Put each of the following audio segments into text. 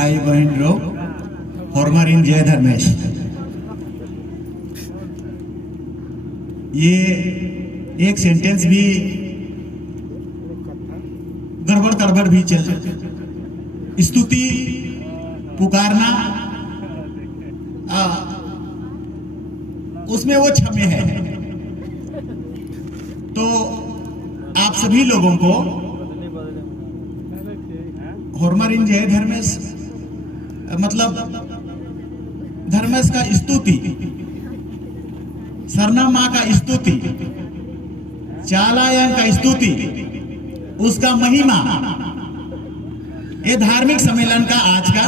भाई बहन लोग, हॉर्मर इन जय धर्मेश। ये एक सेंटेंस भी गड़बड़ तड़बड़ भी चल, स्तुति पुकारना उसमें वो क्षम्य है। तो आप सभी लोगों को हॉर्मर इन जय धर्मेश मतलब धर्मेश का स्तुति, सरना माँ का स्तुति, चालायन का स्तुति, उसका महिमा, ये धार्मिक सम्मेलन का आज का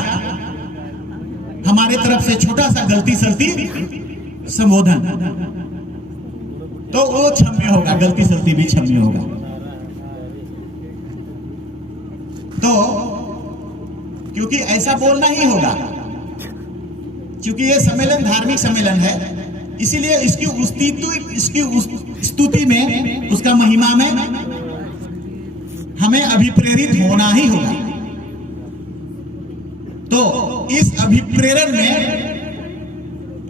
हमारे तरफ से छोटा सा गलती सलती संबोधन, तो वो क्षम्य होगा, गलती सलती भी क्षम्य होगा। तो क्योंकि ऐसा बोलना ही होगा, क्योंकि ये सम्मेलन धार्मिक सम्मेलन है, इसीलिए इसकी स्तुति में, उसका महिमा में हमें अभिप्रेरित होना ही होगा। तो इस अभिप्रेरण में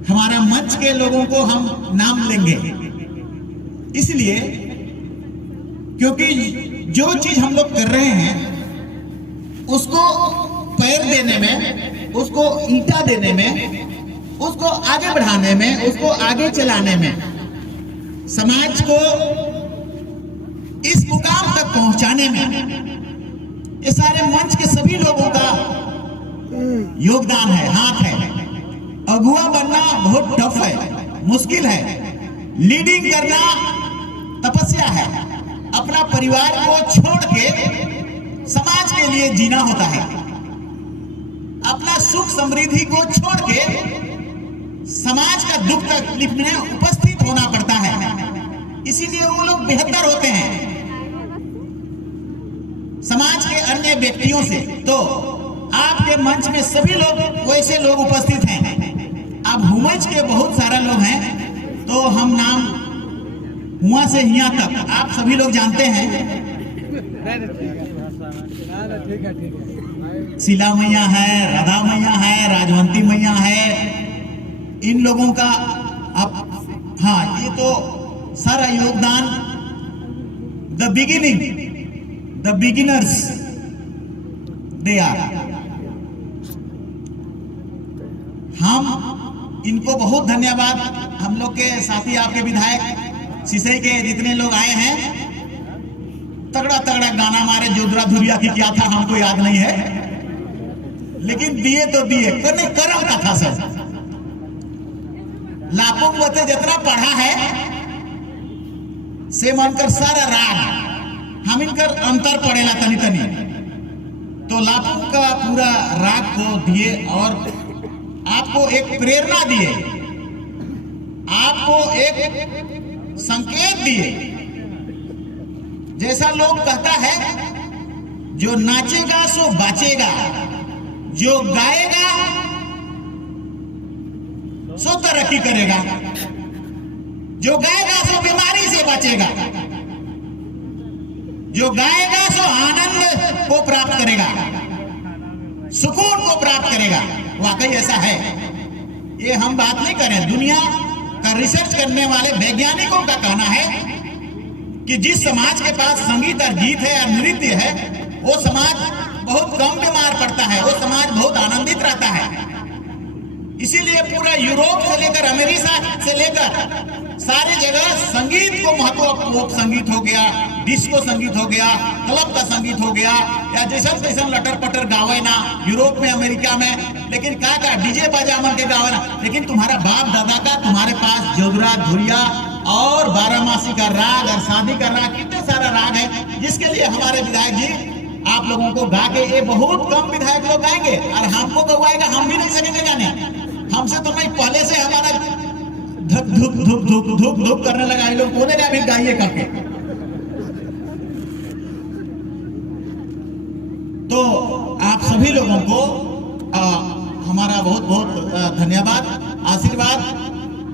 हमारा मंच के लोगों को हम नाम लेंगे, इसलिए क्योंकि जो चीज हम लोग कर रहे हैं उसको पैर देने में, उसको ईंटा देने में, उसको आगे बढ़ाने में, उसको आगे चलाने में, समाज को इस मुकाम तक पहुंचाने में ये सारे मंच के सभी लोगों का योगदान है, हाथ है। अगुआ बनना बहुत टफ है, मुश्किल है। लीडिंग करना तपस्या है। अपना परिवार को छोड़ के समाज के लिए जीना होता है। अपना सुख समृद्धि को छोड़ के समाज का दुख तकलीफ में उपस्थित होना पड़ता है, इसीलिए वो लोग बेहतर होते हैं समाज के अन्य व्यक्तियों से। तो आपके मंच में सभी लोग वैसे लोग उपस्थित हैं। अब हुमच के बहुत सारा लोग हैं, तो हम नाम हुआ से हिया तक आप सभी लोग जानते हैं। शीला मैया है, राधा मैया है, राजवंती मैया है, इन लोगों का अब हाँ, ये तो सारा योगदान द बिगिनर्स दे आर। हम इनको बहुत धन्यवाद, हम लोग के साथी आपके विधायक सिसई के जितने लोग आए हैं, तगड़ा तगड़ा गाना मारे, जोधरा धुरिया की क्या था हमको याद नहीं है, लेकिन दिए तो दिए, करने करम का था सर। लाखों बते जितना पढ़ा है से मनकर सारा राग हम इनकर अंतर पड़ेला तनी तनी, तो लाखों का पूरा राग को दिए और आपको एक प्रेरणा दिए, आपको एक संकेत दिए। जैसा लोग कहता है, जो नाचेगा सो बाचेगा, जो गाएगा सो तरक्की करेगा, जो गाएगा सो बीमारी से बचेगा, जो गाएगा सो आनंद को प्राप्त करेगा, सुकून को प्राप्त करेगा। वाकई ऐसा है। ये हम बात नहीं करें, दुनिया का रिसर्च करने वाले वैज्ञानिकों का कहना है कि जिस समाज के पास संगीत और गीत है और नृत्य है, वो समाज बहुत कम बीमार पड़ता है, वो समाज बहुत आनंदित रहता है। इसीलिए पूरा यूरोप से लेकर अमेरिका से लेकर सारी जगह संगीत को महत्व, फोक संगीत हो गया, डिस्को संगीत हो गया, क्लब का संगीत हो गया, या जैसा तैसा लटर पटर गावे ना यूरोप में, अमेरिका में, लेकिन क्या डीजे बाजामन के गावे ना। लेकिन तुम्हारा बाप दादा का तुम्हारे पास जोगरा, धुरिया और बारामासी का राग और शादी का राग, कितने सारा राग है, जिसके लिए हमारे विधायक जी आप लोगों को गा के, ये बहुत कम विधायक लोग गाएंगे और हमको गवाएगा, हम भी नहीं सकेंगे गाने। हमसे तो नहीं, पहले से हमारा धक धुक धुक धुक धुक धुक करने लगा, ये लोग बोलेगा अभी गाइए करके। तो आप सभी लोगों को हमारा बहुत बहुत धन्यवाद, आशीर्वाद,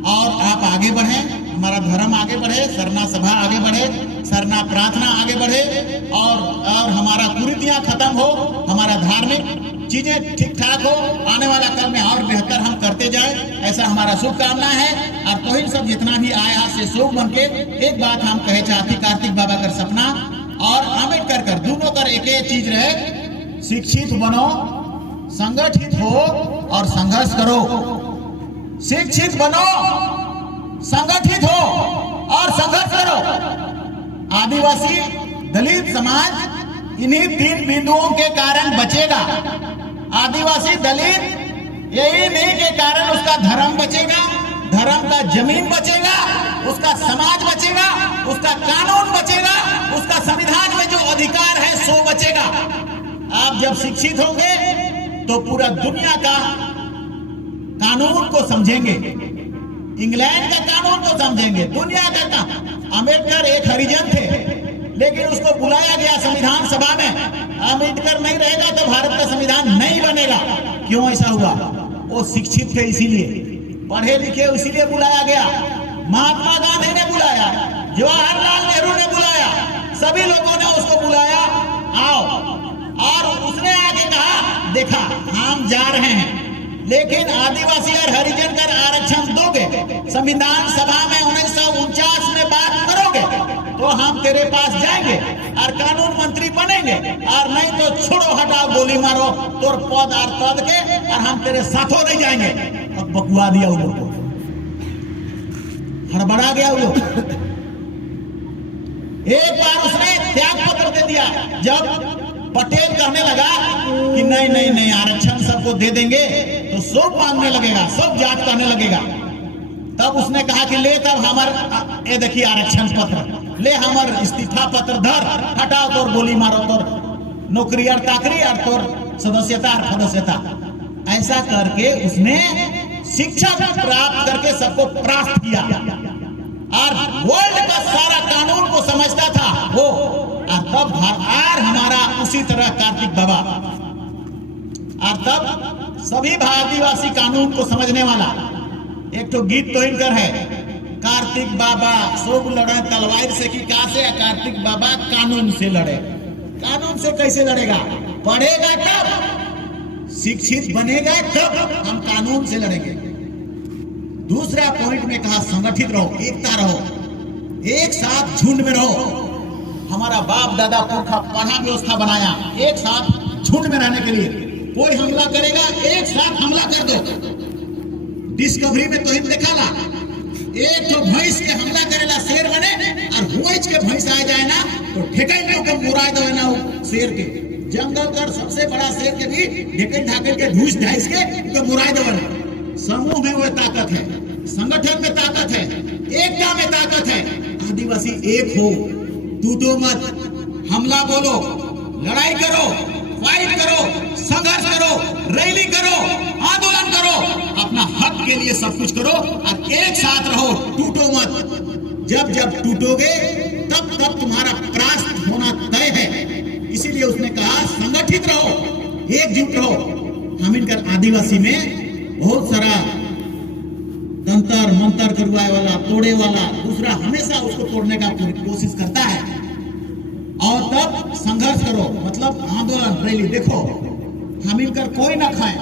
और आप आगे बढ़ें, हमारा धर्म आगे बढ़े, सरना सभा आगे बढ़े, सरना प्रार्थना आगे बढ़े, और हमारा कुरीतियां खत्म हो, हमारा धार्मिक चीजें ठीक ठाक हो, आने वाला कल में और बेहतर हम करते जाए, ऐसा हमारा शुभकामना है। और तो ही सब जितना भी आया से शोक बन के एक बात हम कहे चाहती, कार्तिक बाबा का सपना और अम्बेडकर कर दोनों कर एक ही चीज रहे, शिक्षित बनो, संगठित हो और संघर्ष करो। शिक्षित बनो, संगठित हो और संघर्ष करो। आदिवासी दलित समाज इन्हीं 3 बिंदुओं के कारण बचेगा। आदिवासी दलित यही नहीं के कारण उसका धर्म बचेगा, धर्म का जमीन बचेगा, उसका समाज बचेगा, उसका कानून बचेगा, उसका संविधान में जो अधिकार है सो बचेगा। आप जब शिक्षित होंगे तो पूरा दुनिया का कानून को समझेंगे, इंग्लैंड का कानून को समझेंगे, दुनिया का। अम्बेडकर एक हरिजन थे, लेकिन उसको बुलाया गया संविधान सभा में। अम्बेडकर नहीं रहेगा तो भारत का संविधान नहीं बनेगा। क्यों ऐसा हुआ? वो शिक्षित थे, इसीलिए पढ़े लिखे, इसीलिए बुलाया गया। महात्मा गांधी ने बुलाया, जवाहरलाल नेहरू ने बुलाया, सभी लोगों ने उसको बुलाया, आओ। और उसने आगे कहा, देखा हम जा रहे हैं, लेकिन आदिवासी और हरिजन का आरक्षण दोगे, संविधान सभा में 1949 में बात करोगे तो हम तेरे पास जाएंगे और कानून मंत्री बनेंगे, और नहीं तो छोड़ो हटाओ गोली मारो तोर पद और तद के, और हम तेरे साथों नहीं जाएंगे। अब बकवा दिया उन लोग को, हड़बड़ा गया वो। एक बार उसने त्याग पत्र दे दिया। जब पटेल कहने लगा कि नहीं नहीं नहीं आरक्षण सबको दे देंगे, तो सब मांगने लगेगा, सब जांच करने लगेगा। तब उसने कहा कि ले तब हमार ये देखिए आरक्षण पत्र ले, हमार इस्तीफा पत्र धर, हटाओ तोर गोली मारो, तोर नौकरी और ताकरी और तोर सदस्यता और सदस्यता। ऐसा करके उसने शिक्षा प्राप्त करके सबको परास्त किया, और वर्ल्ड का सारा कानून को समझता था वो। और तब और हमारा उसी तरह कार्तिक बाबा, और तब सभी आदिवासी कानून को समझने वाला एक तो गीत तो इनकर है, कार्तिक बाबा सब लड़े तलवार से कि क्या से, कार्तिक बाबा कानून से लड़े। कानून से कैसे लड़ेगा? पढ़ेगा तब, शिक्षित बनेगा तब हम कानून से लड़ेंगे। दूसरा पॉइंट में कहा संगठित रहो, एकता रहो, एक साथ झुंड में रहो। हमारा बाप दादा पुरखा पढ़ा व्यवस्था बनाया एक साथ झुंड में रहने के लिए। कोई हमला करेगा एक साथ हमला कर दो। डिस्कवरी में तो हम देखा ला, एक तो भैंस के हमला करेला शेर बने, और हुएच के भैंस आ जाए ना तो ठेकाई में उनको मुराई दो ना शेर के। जंगल कर सबसे बड़ा शेर के भी ढेकल ढाकल के ढूस ढाइस के उनको मुराई दो ना। समूह में वो ताकत है, संगठन में ताकत है, एकता में ताकत है। आदिवासी एक हो, टूटो मत, हमला बोलो, लड़ाई करो, फाइट करो, संघर्ष करो, रैली करो, आंदोलन करो, अपना हक के लिए सब कुछ करो, और एक साथ रहो, टूटो मत। जब जब टूटोगे तब तब तुम्हारा परास्त होना तय है। इसीलिए उसने कहा संगठित रहो, एकजुट रहो। हम इनकर आदिवासी में बहुत सारा तंत्र मंत्र करवाए वाला, तोड़े वाला, दूसरा हमेशा उसको तोड़ने का कोशिश करता है। और तब संघर्ष करो, मतलब आंदोलन, रैली। देखो हम इनकर कोई न खाए,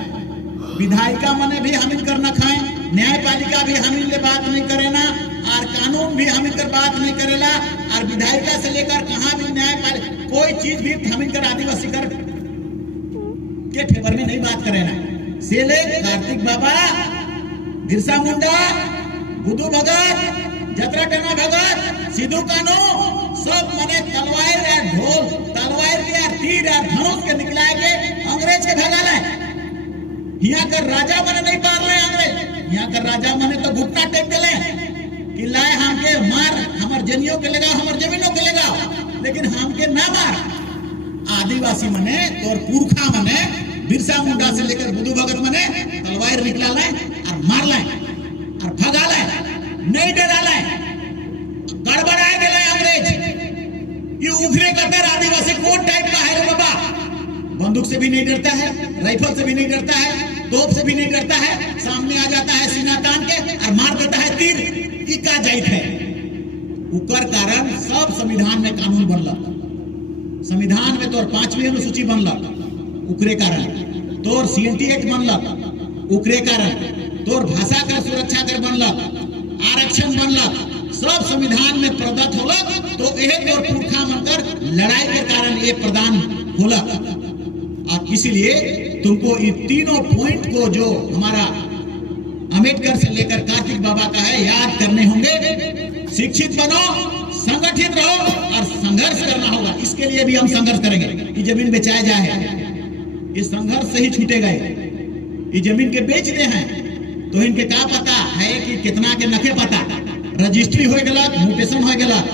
विधायिका मने भी हम इनकर न खाए, न्यायपालिका भी हम इनके बात नहीं करे ना, और कानून भी हम इनकर बात नहीं करेला, और विधायिका से लेकर कहाँ भी न्यायपालिका कोई चीज भी हम इनकर आदिवासी कर के फेवर में नहीं बात करे ना। सेले कार्तिक बाबा, बिरसा मुंडा, बुद्धू भगत, जतरा टना भगत, सिद्धू कानू, सब मने तलवार या ढोल, तलवार या तीर या धनुष के निकला के अंग्रेज के भगाला। यहाँ कर राजा मने नहीं पार ले अंग्रेज, यहाँ कर राजा मने तो घुटना टेक देले कि लाए हमके मार, हमर जनियों के लगाओ, हमर जमीनों के लगाओ, लेकिन हमके ना मार। आदिवासी मने तोर पुरखा मने बिरसा मुंडा से लेकर बुद्धू भगत मने तलवार निकला ले और मार ले और भगा ले, नहीं डरा ले, गड़बड़ा गए अंग्रेज। ये उखरे करते आदिवासी कौन टाइप का है रे बाबा? बंदूक से भी नहीं डरता है, राइफल से भी नहीं डरता है, तोप से भी नहीं डरता है, सामने आ जाता है सीना तान के और मार देता है तीर। ई का जाइत है उकर कारण सब संविधान में कानून बनल, संविधान में तो 5वीं अनुसूची बनल उकरे कारण। तोर CNT एक्ट बनलक, ओकरे कारण तोर भाषा का सुरक्षा कर बनलक, आरक्षण बनलक, सब संविधान में प्रदत्त होलक, तो यह तोर पुरखा मनकर लड़ाई के कारण ये प्रदान होलक। और इसलिए तुमको इन तीनों पॉइंट को जो हमारा अंबेडकर से लेकर कार्तिक बाबा का है याद करने होंगे। शिक्षित बनो, संगठित रहो और संघर्ष करना होगा। इसके लिए भी हम संघर्ष करेंगे। ये जमीन बेचाया जाए, ये संघर्ष से ही छूटेगा। ये जमीन के बेच दे हैं तो इनके क्या पता है कि कितना के नखे पता। रजिस्ट्री हो गलत, म्यूटेशन हो गलत,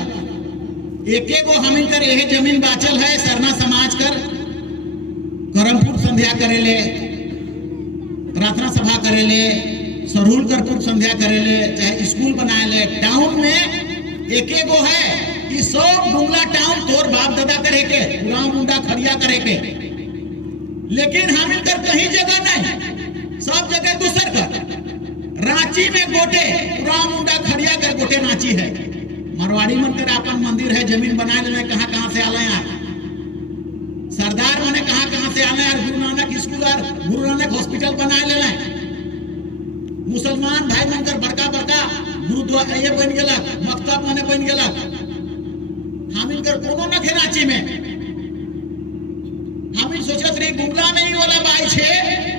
एक गो हम इनकर यही जमीन बाचल है। सरना समाज कर करमपुर संध्या करेले, प्रार्थना सभा करेले, सरहुल करपुर संध्या करेले, चाहे स्कूल बनाए ले। टाउन में एक गो है कि सब बुंगला टाउन तोर बाप दादा करे के, पूरा मुंडा खड़िया करे के, लेकिन हम इनकर कहीं जगह नहीं, सब जगह दूसर कर। रांची में गोटे पूरा मुंडा खड़िया कर गोटे रांची है। मारवाड़ी मन कर अपन मंदिर है, जमीन बनाए ले, कहां से आले यार। सरदार मने कहां से आले यार। गुरु नानक स्कूल और गुरु नानक हॉस्पिटल बनाए ले। मुसलमान भाई मनकर बड़का गुरुद्वारा ये बन गया, मकतब मने बन गया। हम इनकर कोनो न थे रांची में। हम इन सोचत रही गुमला में ही वाला बाई छे,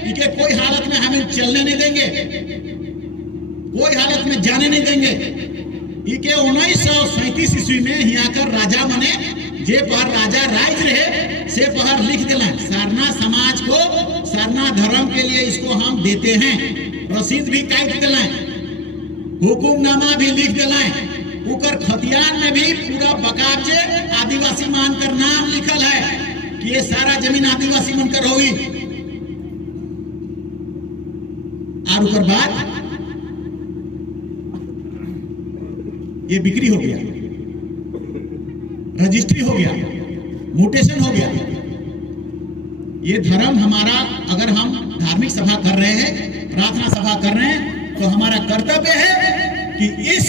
इके कोई हालत में हम चलने नहीं देंगे, कोई हालत में जाने नहीं देंगे। इके 1937 ईस्वी में यहाँ कर राजा मने जे पर राजा राज रहे से पहर लिख दिला। सरना समाज को सरना धर्म के लिए इसको हम देते हैं। रसीद भी काट दिलाए, हुकुमनामा भी लिख दिलाए। उकर खतियान में भी पूरा बकाबजे आदिवासी मानकर नाम लिखल है कि ये सारा जमीन आदिवासी मनकर होगी। और उकर बाद ये बिक्री हो गया, रजिस्ट्री हो गया, म्यूटेशन हो गया। ये धर्म हमारा, अगर हम धार्मिक सभा कर रहे हैं, प्रार्थना सभा कर रहे हैं, तो हमारा कर्तव्य है कि इस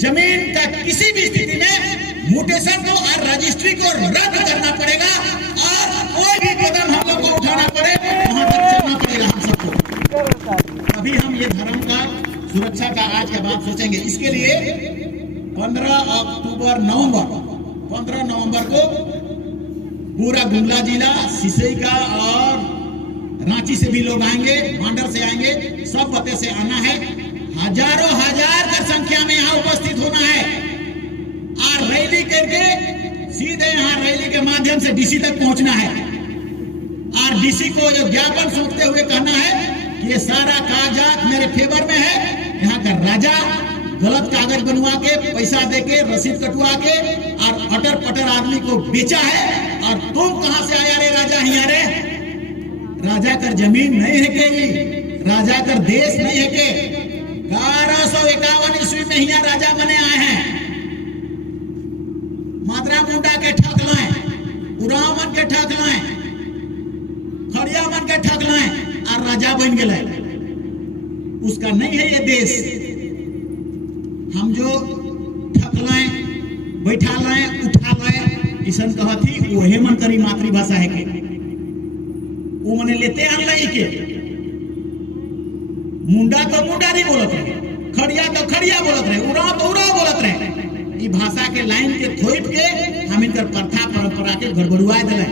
जमीन का किसी भी स्थिति में म्यूटेशन को और रजिस्ट्री को रद्द करना पड़ेगा और कोई भी कदम हम लोग को उठाना पड़े वहां तक चलना पड़ेगा हम सबको। अभी हम ये धर्म का सुरक्षा का आज के बाद सोचेंगे। इसके लिए 15 नवंबर को पूरा गुमला जिला, सिसई का और रांची से भी लोग आएंगे, भांडर से आएंगे, सब पते से आना है। हजारों हजार की संख्या में यहाँ उपस्थित होना है और रैली करके सीधे यहाँ रैली के माध्यम से डीसी तक पहुंचना है और डीसी को ये ज्ञापन सौंपते हुए कहना है कि ये सारा कागजात मेरे फेवर में है। यहाँ का राजा गलत कागज बनवा के, पैसा देके, रसीद कटवा के और अटर पटर आदमी को बेचा है। और तुम कहां से आया रे राजा? यहाँ रे राजा कर जमीन नहीं है के, राजा कर देश नहीं है के। 1251 ईस्वी में यहाँ राजा बने आए हैं। मात्रा मुंडा के ठग लाए, उराव मन के ठग लाए, खड़िया मन के ठग लाए और राजा बन गए। उसका नहीं है ये देश। हम जो ठग लाए, बैठा लाए, उठा लाए, किसन कहा थी वही मन करी मातृभाषा है के वो मने लेते आन लाई के। मुंडा तो मुंडा नहीं बोलत रहे, खड़िया तो खड़िया बोलत रहे, उराव तो उराव बोलत रहे। ई भाषा के लाइन के थोप के हम इनकर प्रथा परंपरा के गड़बड़ुआ दिले।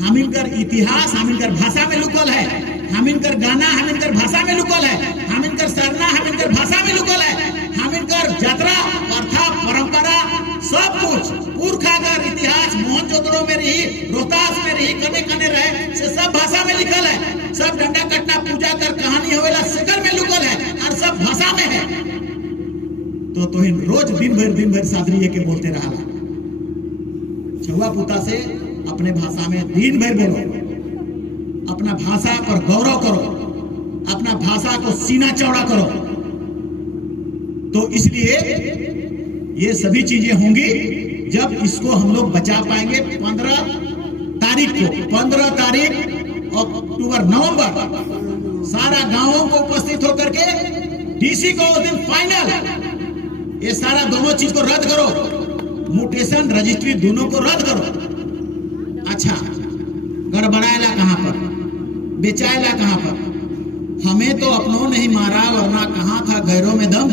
हम इनकर इतिहास हम इनकर भाषा में लुकल है, हम इनकर गाना हम इनकर भाषा में लुकल है, हम इनकर सरना हम इनकर भाषा में लुकल है, हम इनकर यात्रा प्रथा परंपरा सब कुछ पुरखागर इतिहास मोहनजोदड़ो में रही, रोहतास में रही, कने कने रहे से सब भाषा में लिखल है। सब डंडा कटना पूजा कर कहानी होवेला सिकर में लुकल है और सब भाषा में है। तो इन रोज दिन भर सादरी के बोलते रहा। छुआ पुता से अपने भाषा में दिन भर बोलो, अपना भाषा पर गौरव करो, अपना भाषा को सीना चौड़ा करो। तो इसलिए ये सभी चीजें होंगी जब इसको हम लोग बचा पाएंगे। 15 तारीख अक्टूबर नवंबर सारा गांवों को उपस्थित होकर के डीसी को उस दिन फाइनल ये सारा दोनों चीज को रद्द करो, म्यूटेशन रजिस्ट्री दोनों को रद्द करो। अच्छा, गड़बड़ाएला कहां पर? बेचाएला कहाँ पर? हमें तो अपनों नहीं मारा, वरना कहाँ था गैरों में दम।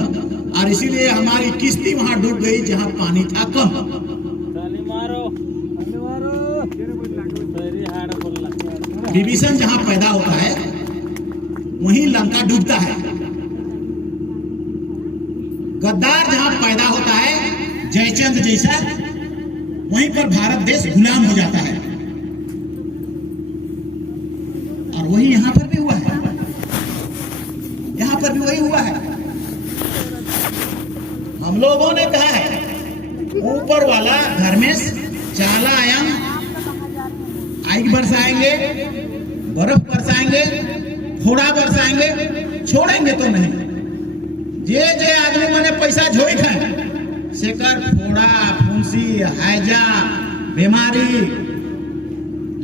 और इसीलिए हमारी किस्ती वहां डूब गई जहां पानी था कम। विभीषण जहां पैदा होता है वहीं लंका डूबता है। गद्दार जहां पैदा होता है जयचंद जैसा, वहीं पर भारत देश गुलाम हो जाता है। और वही यहां पर भी हुआ है, यहां पर भी वही हुआ है। हम लोगों ने कहा है ऊपर वाला धर्मेश चाला आयाम आग बरसाएंगे, बर्फ बरसाएंगे, फोड़ा बरसाएंगे, छोड़ेंगे तो नहीं। जे जे आदमी मने पैसा झोई खाए सेकर फोड़ा, फुंसी, हैजा, बीमारी,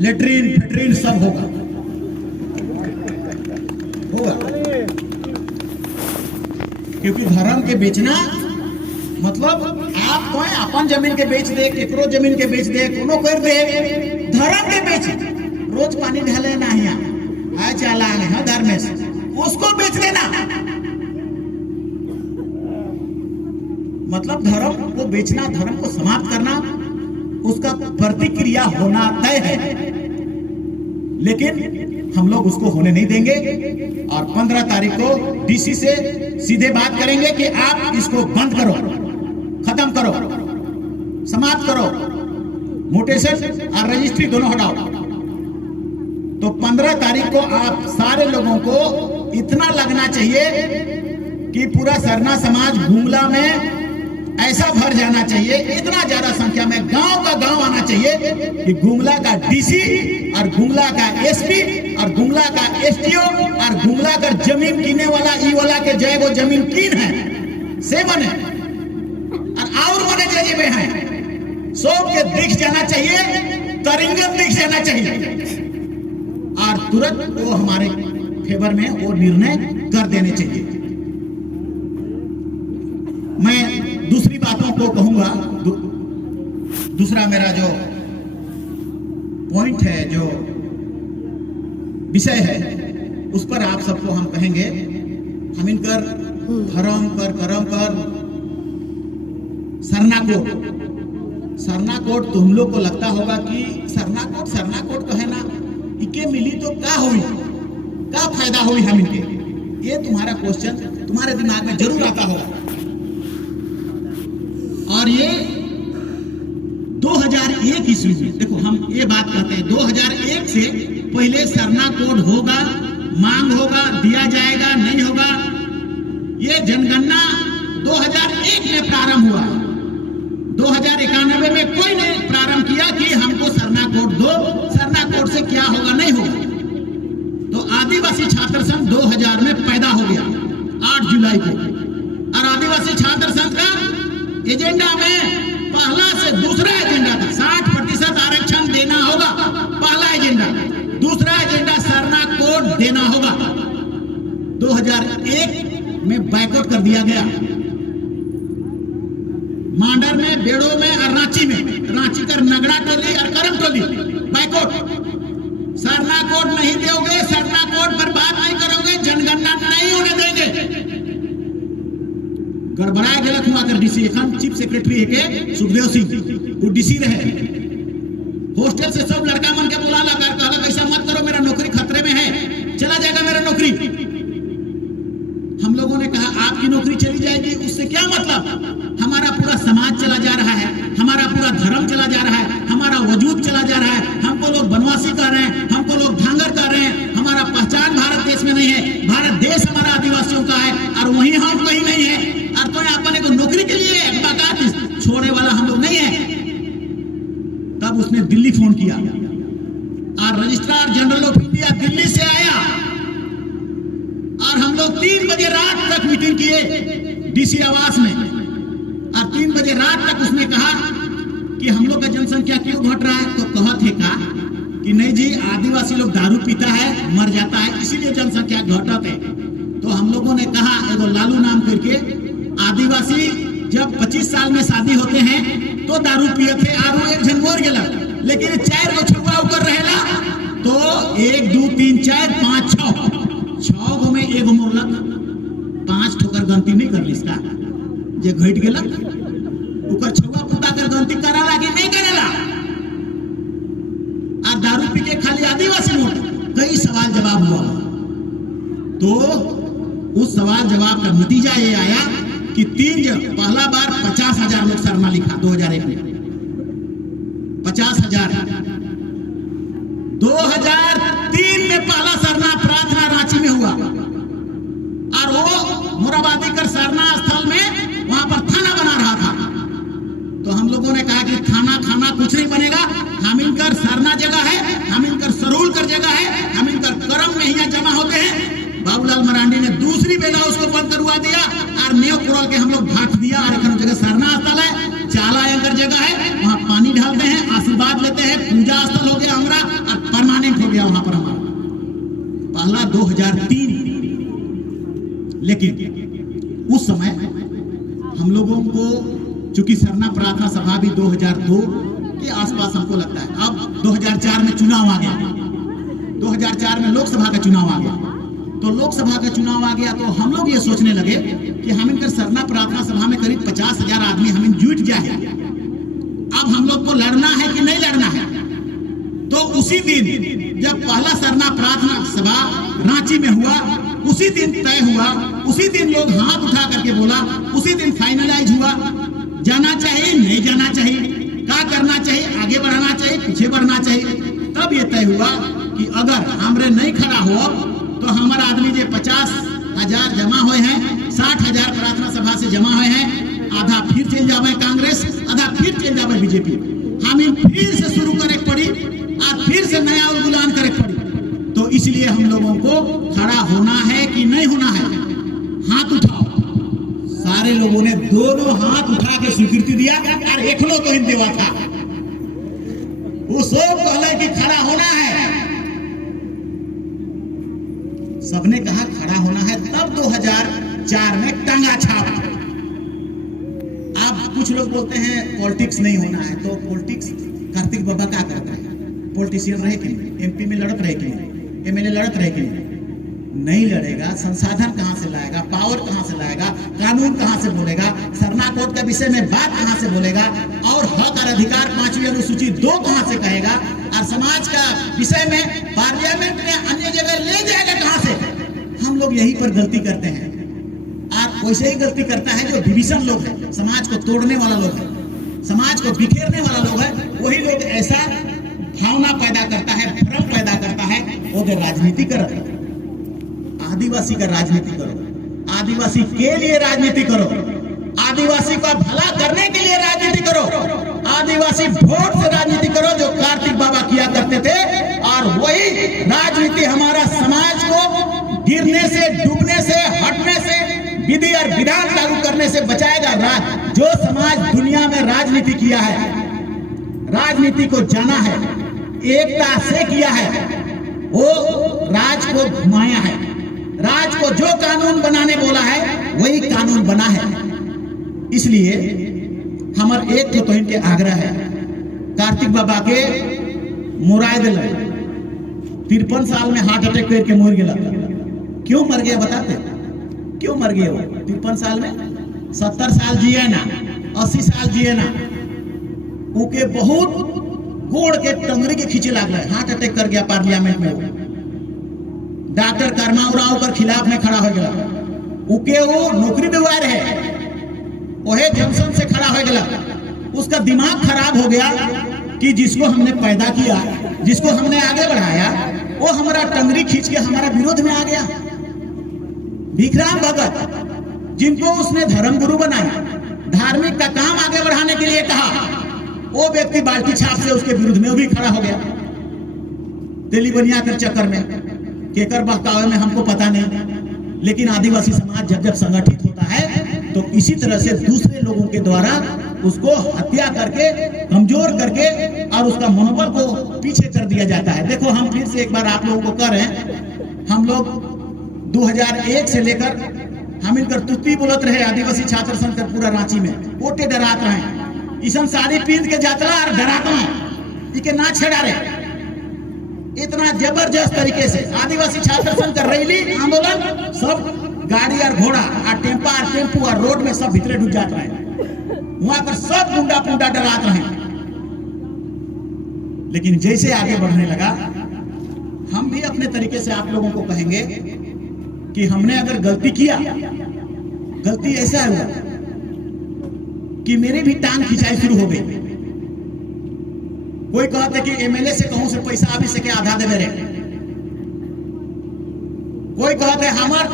लेटरिन फेटरिन सब होगा होगा। क्योंकि धर्म के बेचना मतलब आप कोई अपन जमीन के बेच दे, केकरो जमीन के बेच दे, कोनो कर दे, धर्म के बेच। रोज पानी ढाले ना है चाला है धर्मेश, उसको बेच देना मतलब धर्म को बेचना, धर्म को समाप्त करना, उसका प्रतिक्रिया होना तय है। लेकिन हम लोग उसको होने नहीं देंगे। और 15 तारीख को डीसी से सीधे बात करेंगे कि आप इसको बंद करो, खत्म करो, समाप्त करो, म्यूटेशन और रजिस्ट्री दोनों हटाओ। तो 15 तारीख को आप सारे लोगों को इतना लगना चाहिए कि पूरा सरना समाज गुमला में ऐसा भर जाना चाहिए, इतना ज्यादा संख्या में गांव का गांव आना चाहिए कि गुमला का डीसी और गुमला का एसपी और गुमला का एसडीओ और गुमला का जमीन कीने वाला ई वाला के जय वो जमीन कीन है से मने और मने जजे में है सब के दिख जाना चाहिए, तरिंगन दिख जाना चाहिए और तुरंत वो हमारे फेवर में वो निर्णय कर देने चाहिए। मैं दूसरी बातों को कहूंगा। दूसरा मेरा जो पॉइंट है, जो विषय है, उस पर आप सबको हम कहेंगे, हम इनकर धर्म पर कर्म पर सरना कोट तो हम लोग को लगता होगा कि सरना कोट कहे ना इके मिली तो क्या हुई, क्या फायदा हुई हम इनके। ये तुम्हारा क्वेश्चन तुम्हारे दिमाग में जरूर आता होगा। और ये 2001 ईस्वी में, देखो हम ये बात कहते हैं 2001 से पहले सरना कोड होगा, मांग होगा, दिया जाएगा, नहीं होगा। ये जनगणना 2001 में प्रारंभ हुआ। 2091 में कोई ने प्रारंभ किया कि हमको सरना कोड दो, सरना कोड से क्या होगा, नहीं होगा। तो आदिवासी छात्र संघ 2000 में पैदा हो गया 8 जुलाई को। और आदिवासी छात्र संघ का एजेंडा में पहला से दूसरा एजेंडा था 60% आरक्षण देना होगा, पहला एजेंडा। दूसरा एजेंडा सरना कोड देना होगा। 2001 में बायकॉट कर दिया गया। मांडर में, बेड़ो में और रांची कर नगड़ा टोली और करम टोली बायकॉट। सरना कोड नहीं दोगे, सरना कोड पर बात नहीं करोगे, जनगणना नहीं होने देंगे। गड़बड़ा गया हुआ कर डीसी एखन चीफ सेक्रेटरी है के सुखदेव सिंह, वो डीसी रहे। हॉस्टल से सब लड़का मन के बुला लगा, कहला ऐसा मत करो, मेरा नौकरी खतरे में है, चला जाएगा मेरा नौकरी। हम लोगों ने कहा आपकी नौकरी चली जाएगी, उससे क्या मतलब? हमारा पूरा समाज चला जा रहा है, हमारा पूरा धर्म चला जा रहा है, हमारा वजूद चला जा रहा है। हमको लोग बनवासी कर रहे हैं, हमको लोग धांगर कर रहे हैं। हमारा पहचान भारत देश में नहीं है, भारत देश हमारा आदिवासियों का है और वहीं हम कहीं नहीं है। और तो अपने को नौकरी के लिए बाकायदा छोड़ने वाला हम लोग नहीं है। तब उसने दिल्ली फोन किया और registrar general of India Delhi से आया और हम लोग 3 बजे रात तक मीटिंग किए डीसी आवास में। और 3 बजे रात तक उसने कहा कि हम लोग का जनसंख्या क्यों घट रहा है। तो कहत है का कि नहीं जी, आदिवासी लोग दारू पीता है, मर जाता है, इसीलिए जनसंख्या घटत है। तो हम लोगों ने कहा, एगो लालू नाम करके आदिवासी जब 25 साल में शादी होते हैं तो दारू पिए थे और एक जन मर गया, लेकिन 4 गो छुआ ऊपर रहेला तो 1 2 3 4 5 6 गो में एगो मोरलक 5 ठोकर गलती नहीं कर लिस का जे घट गेलक ओकर छुआ पुता कर गलती कराला कि नहीं करेला। और दारू पी के खाली आदिवासी वोट कई सवाल जवाब हुआ तो उस सवाल जवाब का नतीजा ये आया कि पहला बार 50,000 लोग सरना लिखा 2001 में 50,000। 2003 में पहला सरना प्रार्थना रांची में हुआ और वो मोराबादी कर सरना स्थल में वहां पर थाना बना रहा था। तो हम लोगों ने कहा कि थाना खाना कुछ नहीं बनेगा, हम इनकर सरना जगह है, हम इनकर सरूल कर जगह है, हम इनकर करम में यहाँ जमा होते हैं। बाबूलाल मरांडी ने दूसरी बेला उसको बंद करवा दिया और नेव कुरल के हम लोग भाट दिया और एक जगह सरना स्थल है, चाला एकर जगह है, वहां पानी ढालते हैं, आशीर्वाद लेते हैं, पूजा स्थल हो गया हमारा और परमानेंट हो गया वहां पर हमारा पहला 2003। लेकिन उस समय हम लोगों को चूंकि सरना प्रार्थना सभा भी 2002 के आसपास हमको लगता है। अब 2004 में चुनाव आ गया, 2004 में लोकसभा का चुनाव आ गया। तो लोकसभा का चुनाव आ गया तो हम लोग ये सोचने लगे कि हम इनकर सरना प्रार्थना सभा में करीब 50,000 आदमी हम जुट जाए, अब हम लोग को लड़ना है कि नहीं लड़ना है। तो उसी दिन जब पहला सरना प्रार्थना सभा रांची में हुआ, उसी दिन तय हुआ, उसी दिन लोग हाथ उठा करके बोला, उसी दिन फाइनलाइज हुआ जाना चाहिए नहीं जाना चाहिए, क्या करना चाहिए, आगे बढ़ाना चाहिए पीछे बढ़ना चाहिए। तब ये तय हुआ कि अगर हमरे नहीं खड़ा हो तो हमारा आदमी जो 50,000 जमा हुए हैं, 60,000 प्रार्थना सभा से जमा हुए हैं, आधा फिर चल जावे कांग्रेस, आधा फिर चल जावे बीजेपी। हमें फिर से शुरू करे पड़ी और फिर से नया उलगुलान करे पड़ी। तो इसलिए हम लोगों को खड़ा होना है कि नहीं होना है, हाथ उठाओ। सारे लोगों ने दोनों हाथ उठा के स्वीकृति दिया और एखनो तो हिंद देवा था वो सब कहले कि खड़ा होना है। सबने कहा खड़ा होना है। तब 2004 में टांगा छाप। अब कुछ लोग बोलते हैं पॉलिटिक्स नहीं होना है, तो पॉलिटिक्स कार्तिक बाबा क्या करता है? पॉलिटिशियन रहे कि नहीं, एमपी में लड़त रहे कि नहीं, एमएलए लड़त रहे कि नहीं लड़ेगा। संसाधन कहां से लाएगा, पावर कहां से लाएगा, कानून कहां से बोलेगा, सरना कोड के विषय में बात कहां से बोलेगा, और हक और अधिकार 5वीं अनुसूची 2 कहां से कहेगा, और समाज का विषय में पार्लियामेंट में अन्य जगह ले जाएगा कहां से? हम लोग यहीं पर गलती करते हैं। आप वैसे ही गलती करता है जो डिविजन लोग हैं, समाज को तोड़ने वाला लोग है, समाज को बिखेरने वाला लोग है, वही लोग ऐसा भावना पैदा करता है, भ्रम पैदा करता है। वो जो राजनीति करता है, आदिवासी का राजनीति करो, आदिवासी के लिए राजनीति करो, आदिवासी का भला करने के लिए राजनीति करो, आदिवासी वोट से राजनीति करो जो कार्तिक बाबा किया करते थे। और वही राजनीति हमारा समाज को गिरने से, डूबने से, हटने से, विधि और विधान लागू करने से बचाएगा। जो समाज दुनिया में राजनीति किया है, राजनीति को जाना है, एकता से किया है, वो राज को घुमाया है, राज को जो कानून बनाने बोला है वही कानून बना है। इसलिए हमार एक तो इनके आग्रह है, कार्तिक बाबा के मुराय दिल 53 साल में हार्ट अटैक करके मर गया। क्यों मर गया बताते? क्यों मर गया वो 53 साल में? 70 साल जिए ना, 80 साल जिए ना, उके बहुत गोड़ के टंगरी के खींचे लग रहा है, हार्ट अटैक कर गया पार्लियामेंट में। डॉक्टर करमाऊ राव के खिलाफ में खड़ा हो गया, उके वो नौकरी दिलवा रहे, वही जंक्शन से खड़ा हो गया। उसका दिमाग खराब हो गया कि जिसको हमने पैदा किया, जिसको हमने आगे बढ़ाया, वो हमारा टंगरी खींच के हमारा विरोध में आ गया। भीखराम भगत, जिनको उसने धर्म गुरु बनाया, धार्मिक का काम आगे बढ़ाने के लिए कहा, वो व्यक्ति बाल्टी छाप से उसके विरुद्ध में वो भी खड़ा हो गया। दिल्ली बनिया कर चक्कर में, केकर बहकावे में हमको पता नहीं, लेकिन आदिवासी समाज जब जब संगठित होता है तो इसी तरह से दूसरे लोगों के द्वारा उसको हत्या करके, कमजोर करके और उसका मनोबल को पीछे कर दिया जाता है। देखो, हम फिर से एक बार आप लोगों को कह रहे हैं, हम लोग 2001 से लेकर हम इनकर तुत्ती बोलत रहे आदिवासी छात्र संघ के पूरा रांची में, वोटे डरात रहे, ईसन साड़ी पीन के जातला और डरात रहे, इके ना छेड़ा रहे। इतना जबरदस्त तरीके से आदिवासी छात्र संघ का रैली आंदोलन सब गाड़ी और घोड़ा और टेम्पू और रोड में सब भीतरे डूब जाता है। वहां पर सब गुंडा पुंडा डरात रहे। लेकिन जैसे आगे बढ़ने लगा, हम भी अपने तरीके से आप लोगों को कहेंगे कि हमने अगर गलती किया, गलती ऐसा हुआ कि मेरी भी टांग खिंचाई शुरू हो गई। कोई कहते कि एमएलए से कहूं से पैसा अभी से के आधा दे मेरे, कोई कहते हमार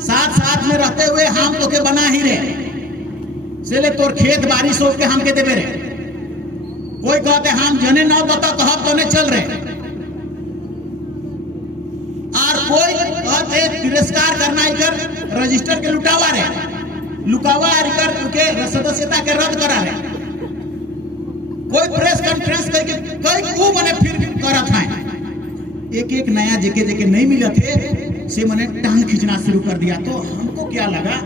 साथ में रहते हुए हम तो के बना ही रहे से ले तोर खेत बारिश सोच के हम के देवे रे। कोई कहते हम जने ना बता तो हम तो नहीं चल रहे, और कोई कहते तिरस्कार करना इकर रजिस्टर के लुटावा रे, लुकावा कर के सदस्यता के रद्द करा रहे। कोई प्रेस कॉन्फ्रेंस करके कई को मने फिर करत है। एक नया जेके नहीं मिला थे से मैंने टांग खींचना शुरू कर दिया। तो हमको क्या लगा,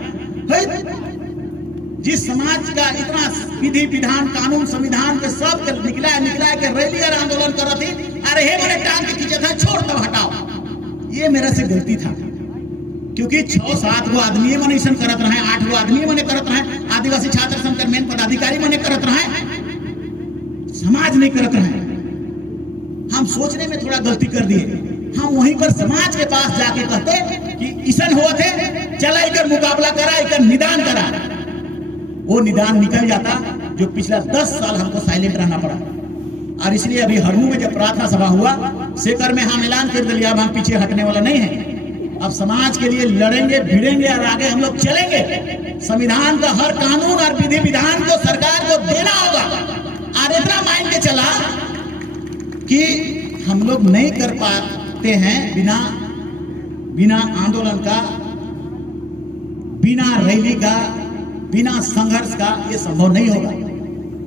जिस समाज का इतना विधि विधान कानून संविधान के सब के निकला के रैली और आंदोलन कर रही, अरे हे मैंने टांग के खींचा था, छोड़ दो हटाओ। ये मेरा से गलती था, क्योंकि 6-7 गो आदमी मने ऐसा करत रहे, 8 गो आदमी मने करत रहे, आदिवासी छात्र संघ के मेन पदाधिकारी मने करत रहे, समाज नहीं करत रहे। हम सोचने में थोड़ा गलती कर दिए। हम वहीं पर समाज के पास जाके कहते कि ईसन हुआ थे, चला इकर मुकाबला करा, इकर निदान करा। वो निदान निकल जाता जो पिछला 10 साल हमको साइलेंट रहना पड़ा। और इसलिए अभी हरमू में जब प्रार्थना सभा हुआ, सेकर में हम ऐलान कर दिया, अब हम पीछे हटने वाला नहीं है। अब समाज के लिए लड़ेंगे, भिड़ेंगे और आगे हम लोग चलेंगे। संविधान का हर कानून और विधि विधान को सरकार को देना होगा। और इतना माइंड के चला कि हम लोग नहीं कर पाते हैं बिना आंदोलन का, बिना रैली का, बिना संघर्ष का ये संभव नहीं होगा।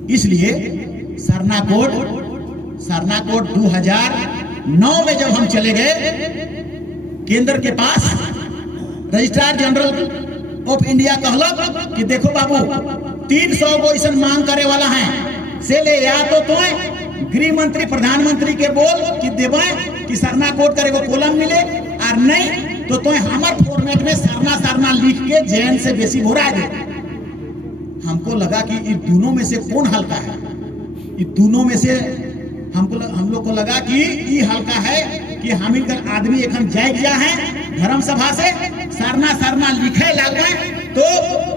इसलिए सरना कोड 2009 में जब हम चले गए केंद्र के पास, रजिस्ट्रार जनरल ऑफ इंडिया कहलक कि देखो बाबू 300 को ऐसा मांग करे वाला है से ले, या तो गृह मंत्री प्रधानमंत्री के बोल कि देवे कि सरना कोड करे को कॉलम मिले, और नहीं तो हमार फॉर्मेट में सरना लिख के जैन से बेसी भोरा दे। हमको लगा कि इन दोनों में से कौन हल्का है। इन दोनों में से हम लोग को लगा कि ये हल्का है कि हम इनकर आदमी एखन जाग गया है धर्म सभा से, सरना लिखे लगे तो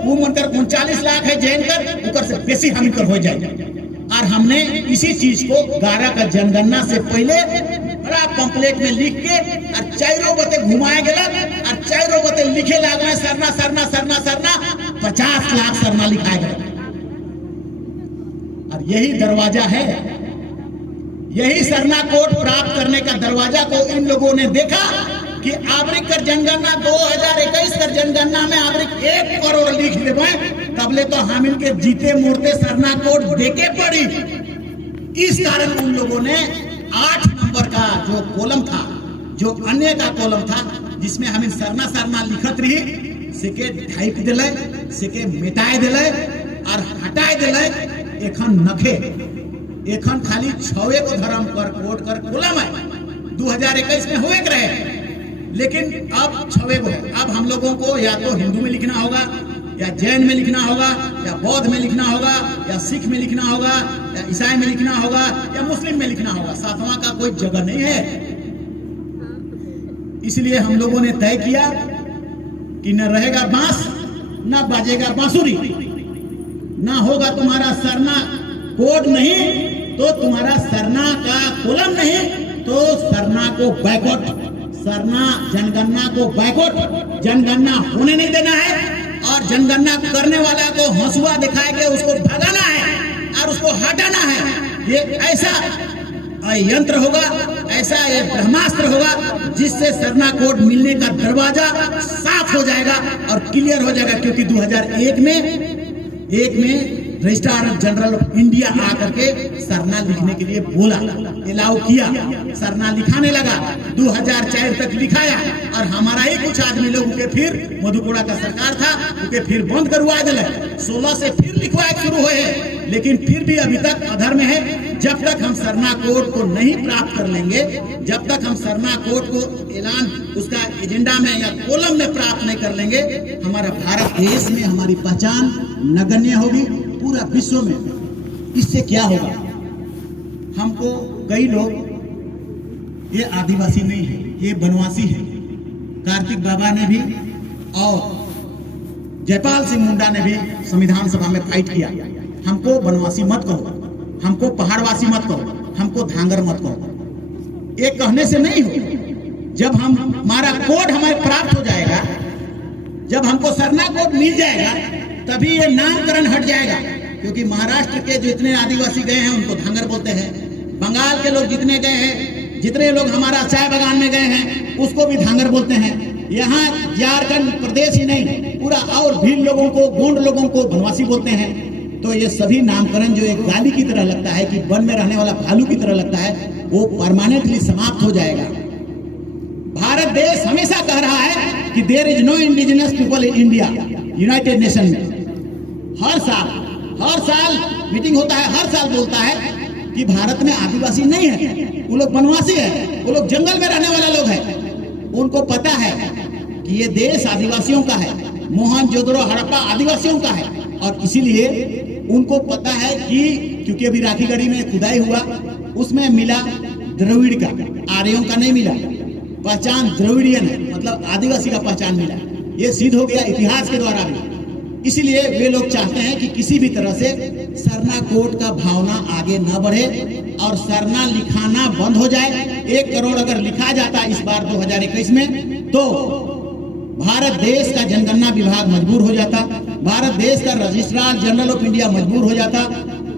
वो मनकर 39 लाख है जैन कर, ऊपर से बेसी हम इनकर हो जाए। और हमने इसी चीज को 11 का जनगणना से पहले बड़ा पंपलेट में लिख के और 4 बते घुमाए गया, और 4 बते लिखे लगे सरना 50 लाख सरना लिखाए गए। और यही दरवाजा है, यही सरना कोड प्राप्त करने का दरवाजा को इन लोगों ने देखा कि आवरिक कर जनगणना 2021 कर जनगणना में आवरिक 1 करोड़ लिख देवे, तबले तो हम इनके जीते मूर्ते सरना कोड देके पड़ी। इस कारण उन लोगों ने 8 नंबर का जो कॉलम था, जो अन्य का कॉलम था, जिसमें हम सरना लिखत रही, सेके ढाइप दिले, सेके मिटाए दिले और हटाए दिले। एखन नखे, एखन खाली 6 को धर्म कर कोड कर कॉलम है 2021 में हुए रहे, लेकिन अब 6 को है। अब हम लोगों को या तो हिंदू में लिखना होगा, या जैन में लिखना होगा, या बौद्ध में लिखना होगा, या सिख में लिखना होगा, या ईसाई में लिखना होगा, या मुस्लिम में लिखना होगा। 7वां का कोई जगह नहीं है। इसलिए हम लोगों ने तय किया कि न रहेगा बांस, न बाजेगा बांसुरी, ना होगा तुम्हारा सरना कोड नहीं तो तुम्हारा सरना का कॉलम नहीं तो सरना को बैकआउट, सरना जनगणना को बैकआउट, जनगणना होने नहीं देना है। और जनगणना करने वाला को हंसुआ दिखाए के उसको भगाना है और उसको हटाना है। ये ऐसा यंत्र होगा, ऐसा ये ब्रह्मास्त्र होगा जिससे सरना कोड मिलने का दरवाजा साफ हो जाएगा और क्लियर हो जाएगा। क्योंकि 2001 में रजिस्ट्रार जनरल ऑफ इंडिया आकर के सरना लिखने के लिए बोला, अलाउ किया, सरना लिखाने लगा। 2004 तक लिखाया और हमारा ही कुछ आदमी लोग के फिर मधुपुरा का सरकार था, उनके फिर बंद करवा दिले। 16 से फिर लिखवाए शुरू हुए, लेकिन फिर भी अभी तक अधर में है। जब तक हम सरना कोड को नहीं प्राप्त कर लेंगे, जब तक हम सरना कोड को ऐलान उसका एजेंडा में या कॉलम में प्राप्त नहीं कर लेंगे, हमारा भारत देश में हमारी पहचान नगण्य होगी पूरा विश्व में। इससे क्या होगा? हमको कई लोग ये आदिवासी नहीं है, ये बनवासी है। कार्तिक बाबा ने भी और जयपाल सिंह मुंडा ने भी संविधान सभा में फाइट किया, हमको बनवासी मत कहो, हमको पहाड़वासी मत कहो, हमको धांगर मत कहो। ये कहने से नहीं हो। जब हमारा कोड हमें प्राप्त हो जाएगा, जब हमको सरना कोड मिल जाएगा, तभी ये नामकरण हट जाएगा। क्योंकि महाराष्ट्र के जितने आदिवासी गए हैं उनको धांगर बोलते हैं, बंगाल के लोग जितने गए हैं, जितने लोग हमारा चाय बागान में गए हैं उसको भी धांगर बोलते हैं। यहाँ झारखंड प्रदेश ही नहीं, पूरा और भील लोगों को, गोंड लोगों को बनवासी बोलते हैं। तो ये सभी नामकरण जो एक गाली की तरह लगता है, कि वन में रहने वाला भालू की तरह लगता है, वो परमानेंटली समाप्त हो जाएगा। भारत देश हमेशा कह रहा है कि there is no indigenous people in India. United Nation में हर साल मीटिंग होता है, हर साल बोलता है कि भारत में आदिवासी नहीं है, वो लोग बनवासी है, वो लोग जंगल में रहने वाला लोग है। उनको पता है कि ये देश आदिवासियों का है, मोहनजोदड़ो हड़प्पा आदिवासियों का है। और इसीलिए उनको पता है कि क्योंकि अभी राखीगढ़ी में खुदाई हुआ, उसमें मिला द्रविड़ का, आर्यों का नहीं मिला। पहचान द्रविड़ियन है, मतलब आदिवासी का पहचान मिला। ये सिद्ध हो गया इतिहास के द्वारा भी। इसलिए वे लोग चाहते हैं कि किसी भी तरह से सरना कोड का भावना आगे न बढ़े और सरना लिखाना बंद हो जाए। 1 करोड़ अगर लिखा जाता इस बार 2021 में, तो भारत देश का जनगणना विभाग मजबूर हो जाता, भारत देश का रजिस्ट्रार जनरल ऑफ इंडिया मजबूर हो जाता।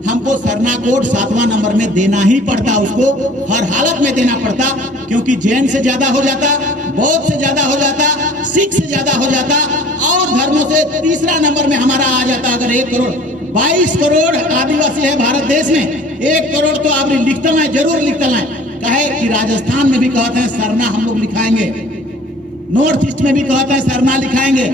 हमको सरना कोड 7वां नंबर में देना ही पड़ता, उसको हर हालत में देना पड़ता। क्योंकि जैन से ज्यादा हो जाता, बौद्ध से ज्यादा हो जाता, सिख से ज्यादा हो जाता, और धर्मों से तीसरा नंबर में हमारा आ जाता। अगर 1 करोड़ 22 करोड़ आदिवासी है भारत देश में, 1 करोड़ तो आप लिखता है, जरूर लिखता है। कहे कि राजस्थान में भी कहते हैं सरना हम लोग लिखाएंगे, नॉर्थ ईस्ट में भी कहते हैं सरना लिखाएंगे,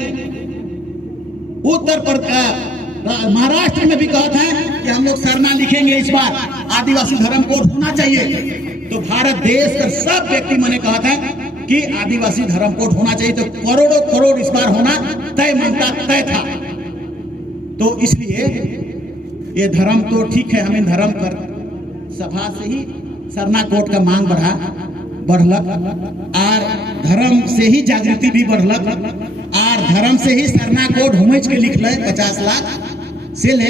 उत्तर प्रदेश महाराष्ट्र में भी कहते हैं कि हम लोग सरना लिखेंगे, इस बार आदिवासी धर्म कोड होना चाहिए। तो भारत देश का सब व्यक्ति मैंने कहा था कि आदिवासी धर्म कोड होना चाहिए, तो करोड़ों करोड़ इस बार होना तय मनता तय था। तो इसलिए ये धर्म तो ठीक है, हमें धर्म कर सभा से ही सरना कोड का मांग बढ़लक, और धर्म से ही जागृति भी बढ़लक, और धर्म से ही सरना कोड हुमच के लिख ले 50 लाख से ले,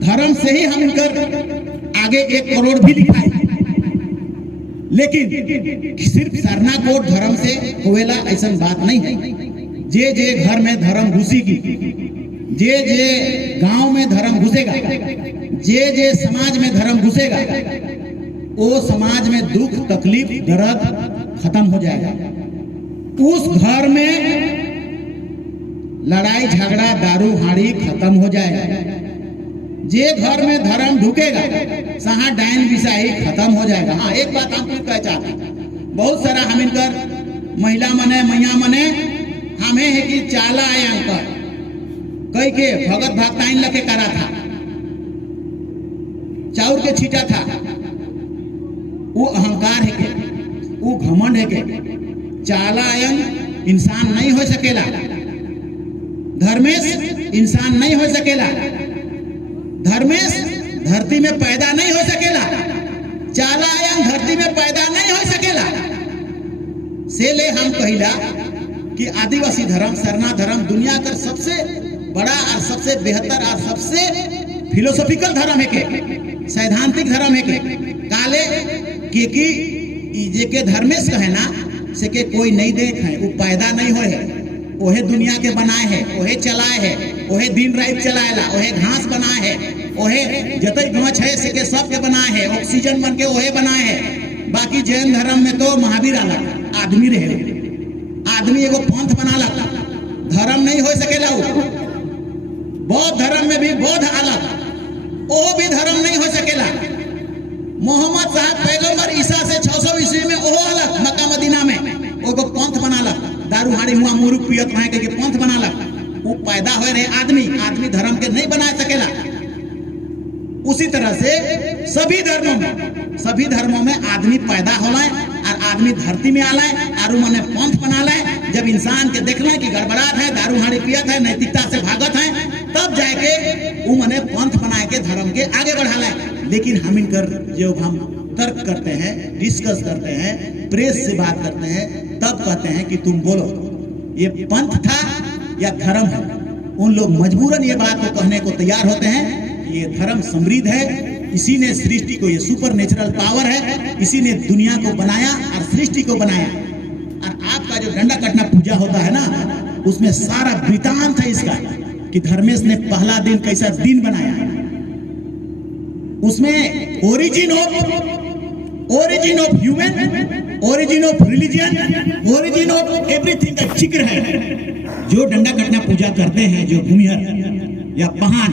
धर्म से ही हम इनकर आगे 1 करोड़ भी लिखाए। लेकिन सिर्फ सरना कोड धर्म से होवेला ऐसा बात नहीं है। जे जे घर में धर्म घुसेगी, जे जे गांव में धर्म घुसेगा, जे जे समाज में धर्म घुसेगा, वो समाज में दुख तकलीफ दर्द खत्म हो जाएगा। उस घर में लड़ाई झगड़ा दारू हाड़ी खत्म हो जाएगा। जे घर में धर्म ढुकेगा, सहा डायन विषाही खत्म हो जाएगा। हाँ, एक बात हम कह चाहते, बहुत सारा हम इनकर महिला मने मैया मने हमें है कि चाला है अंकर कई के भगत भक्ताइन लखे करा था, चाउर के छीटा था। वो अहंकार है के, वो घमंड है के। चालायन इंसान नहीं हो सकेला, धर्मेश इंसान नहीं हो सकेला, धर्मेश धरती में पैदा नहीं हो सकेला, चालायन धरती में पैदा नहीं हो सकेला। से ले हम कहिला कि आदिवासी धर्म, सरना धर्म दुनिया का सबसे बड़ा और सबसे बेहतर और सबसे फिलोसॉफिकल धर्म है के, सैद्धांतिक धर्म है के। काले कि जे के धर्मेश कहे ना से के कोई नहीं देख है, वो पैदा नहीं होए है, ओहे दुनिया के बनाए है, ओहे चलाए है, ओहे दिन रात चलाएला, ओहे घास बनाए है, ओहे जतई गमछ है से के सब के बनाए है, ऑक्सीजन बन के ओहे बनाए है। बाकी जैन धर्म में तो महावीर आला आदमी रहे, आदमी एगो पंथ बना ला, धर्म नहीं हो सकेला। बौद्ध धर्म में भी बौद्ध अलग, वो भी धर्म नहीं हो सकेला। मोहम्मद साहब पैगंबर ईसा से 600 ईस्वी में वो अलग मक्का मदीना में वो पंथ बना ला, दारू हाड़ी हुआ मुरुक पियत वहां के पंथ बना ला। वो पैदा हो रहे आदमी, आदमी धर्म के नहीं बना सकेला। उसी तरह से सभी धर्मों में आदमी पैदा होला और आदमी धरती में आला और मने पंथ बना ला। जब इंसान के देखला कि गड़बड़ात है, दारू हाड़ी पियत है, नैतिकता से भागत है, तब जाके वो मने पंथ बनाए के धर्म के आगे बढ़ाला। लेकिन हम इनकर जो हम तर्क करते हैं, डिस्कस करते हैं, प्रेस से बात करते हैं, तब कहते हैं कि तुम बोलो ये पंथ था या धर्म है। उन लोग मजबूरन ये बात को कहने को तैयार होते हैं कि ये धर्म समृद्ध है, इसी ने सृष्टि को, ये सुपर नेचुरल पावर है, इसी ने दुनिया को बनाया और सृष्टि को बनाया। और आपका जो डंडा कटना पूजा होता है ना, उसमें सारा वृतांत है इसका कि धर्मेश ने पहला दिन कैसा दिन बनाया। उसमें origin of human, origin of religion, origin of everything का जिक्र है। जो डंडा कटना पूजा करते हैं, जो भूमिहर या पहान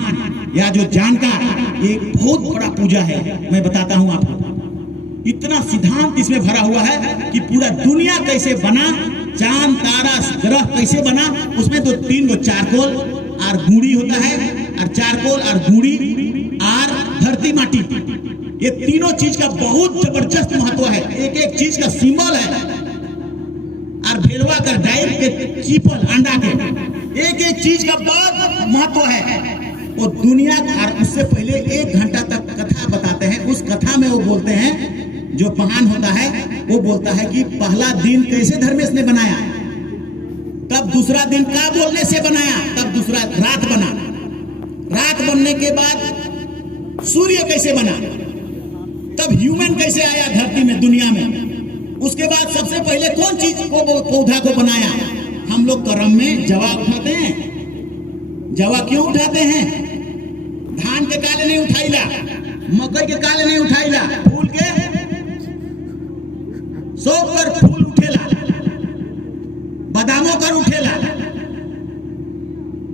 या जो जानकार, ये बहुत बड़ा पूजा है। मैं बताता हूं आपको, इतना सिद्धांत इसमें भरा हुआ है कि पूरा दुनिया कैसे बना, चांद तारा ग्रह कैसे बना। उसमें तो 3 गो चारकोल और गूड़ी होता है, और चारकोल और गूड़ी और धरती माटी, ये तीनों चीज का बहुत जबरदस्त महत्व है। एक एक चीज का सिंबल है। और भेलवा कर डाइल के चीपल अंडा के, एक एक चीज का बहुत महत्व है। वो दुनिया, और उससे पहले 1 घंटा तक कथा बताते हैं। उस कथा में वो बोलते हैं, जो पहान होता है वो बोलता है कि पहला दिन कैसे धर्मेश ने बनाया, तब दूसरा दिन का बोलने से बनाया, तब दूसरा रात बना, रात बनने के बाद सूर्य कैसे बना, तब ह्यूमन कैसे आया धरती में, दुनिया में। उसके बाद सबसे पहले कौन चीज को, पौधा को बनाया। हम लोग कर्म में जवा उठाते हैं। जवा क्यों उठाते हैं? धान के काले नहीं उठाईला, मकई के काले नहीं उठाईला, फूल के सोख कर फूल उठेला, बादामों कर उठेला,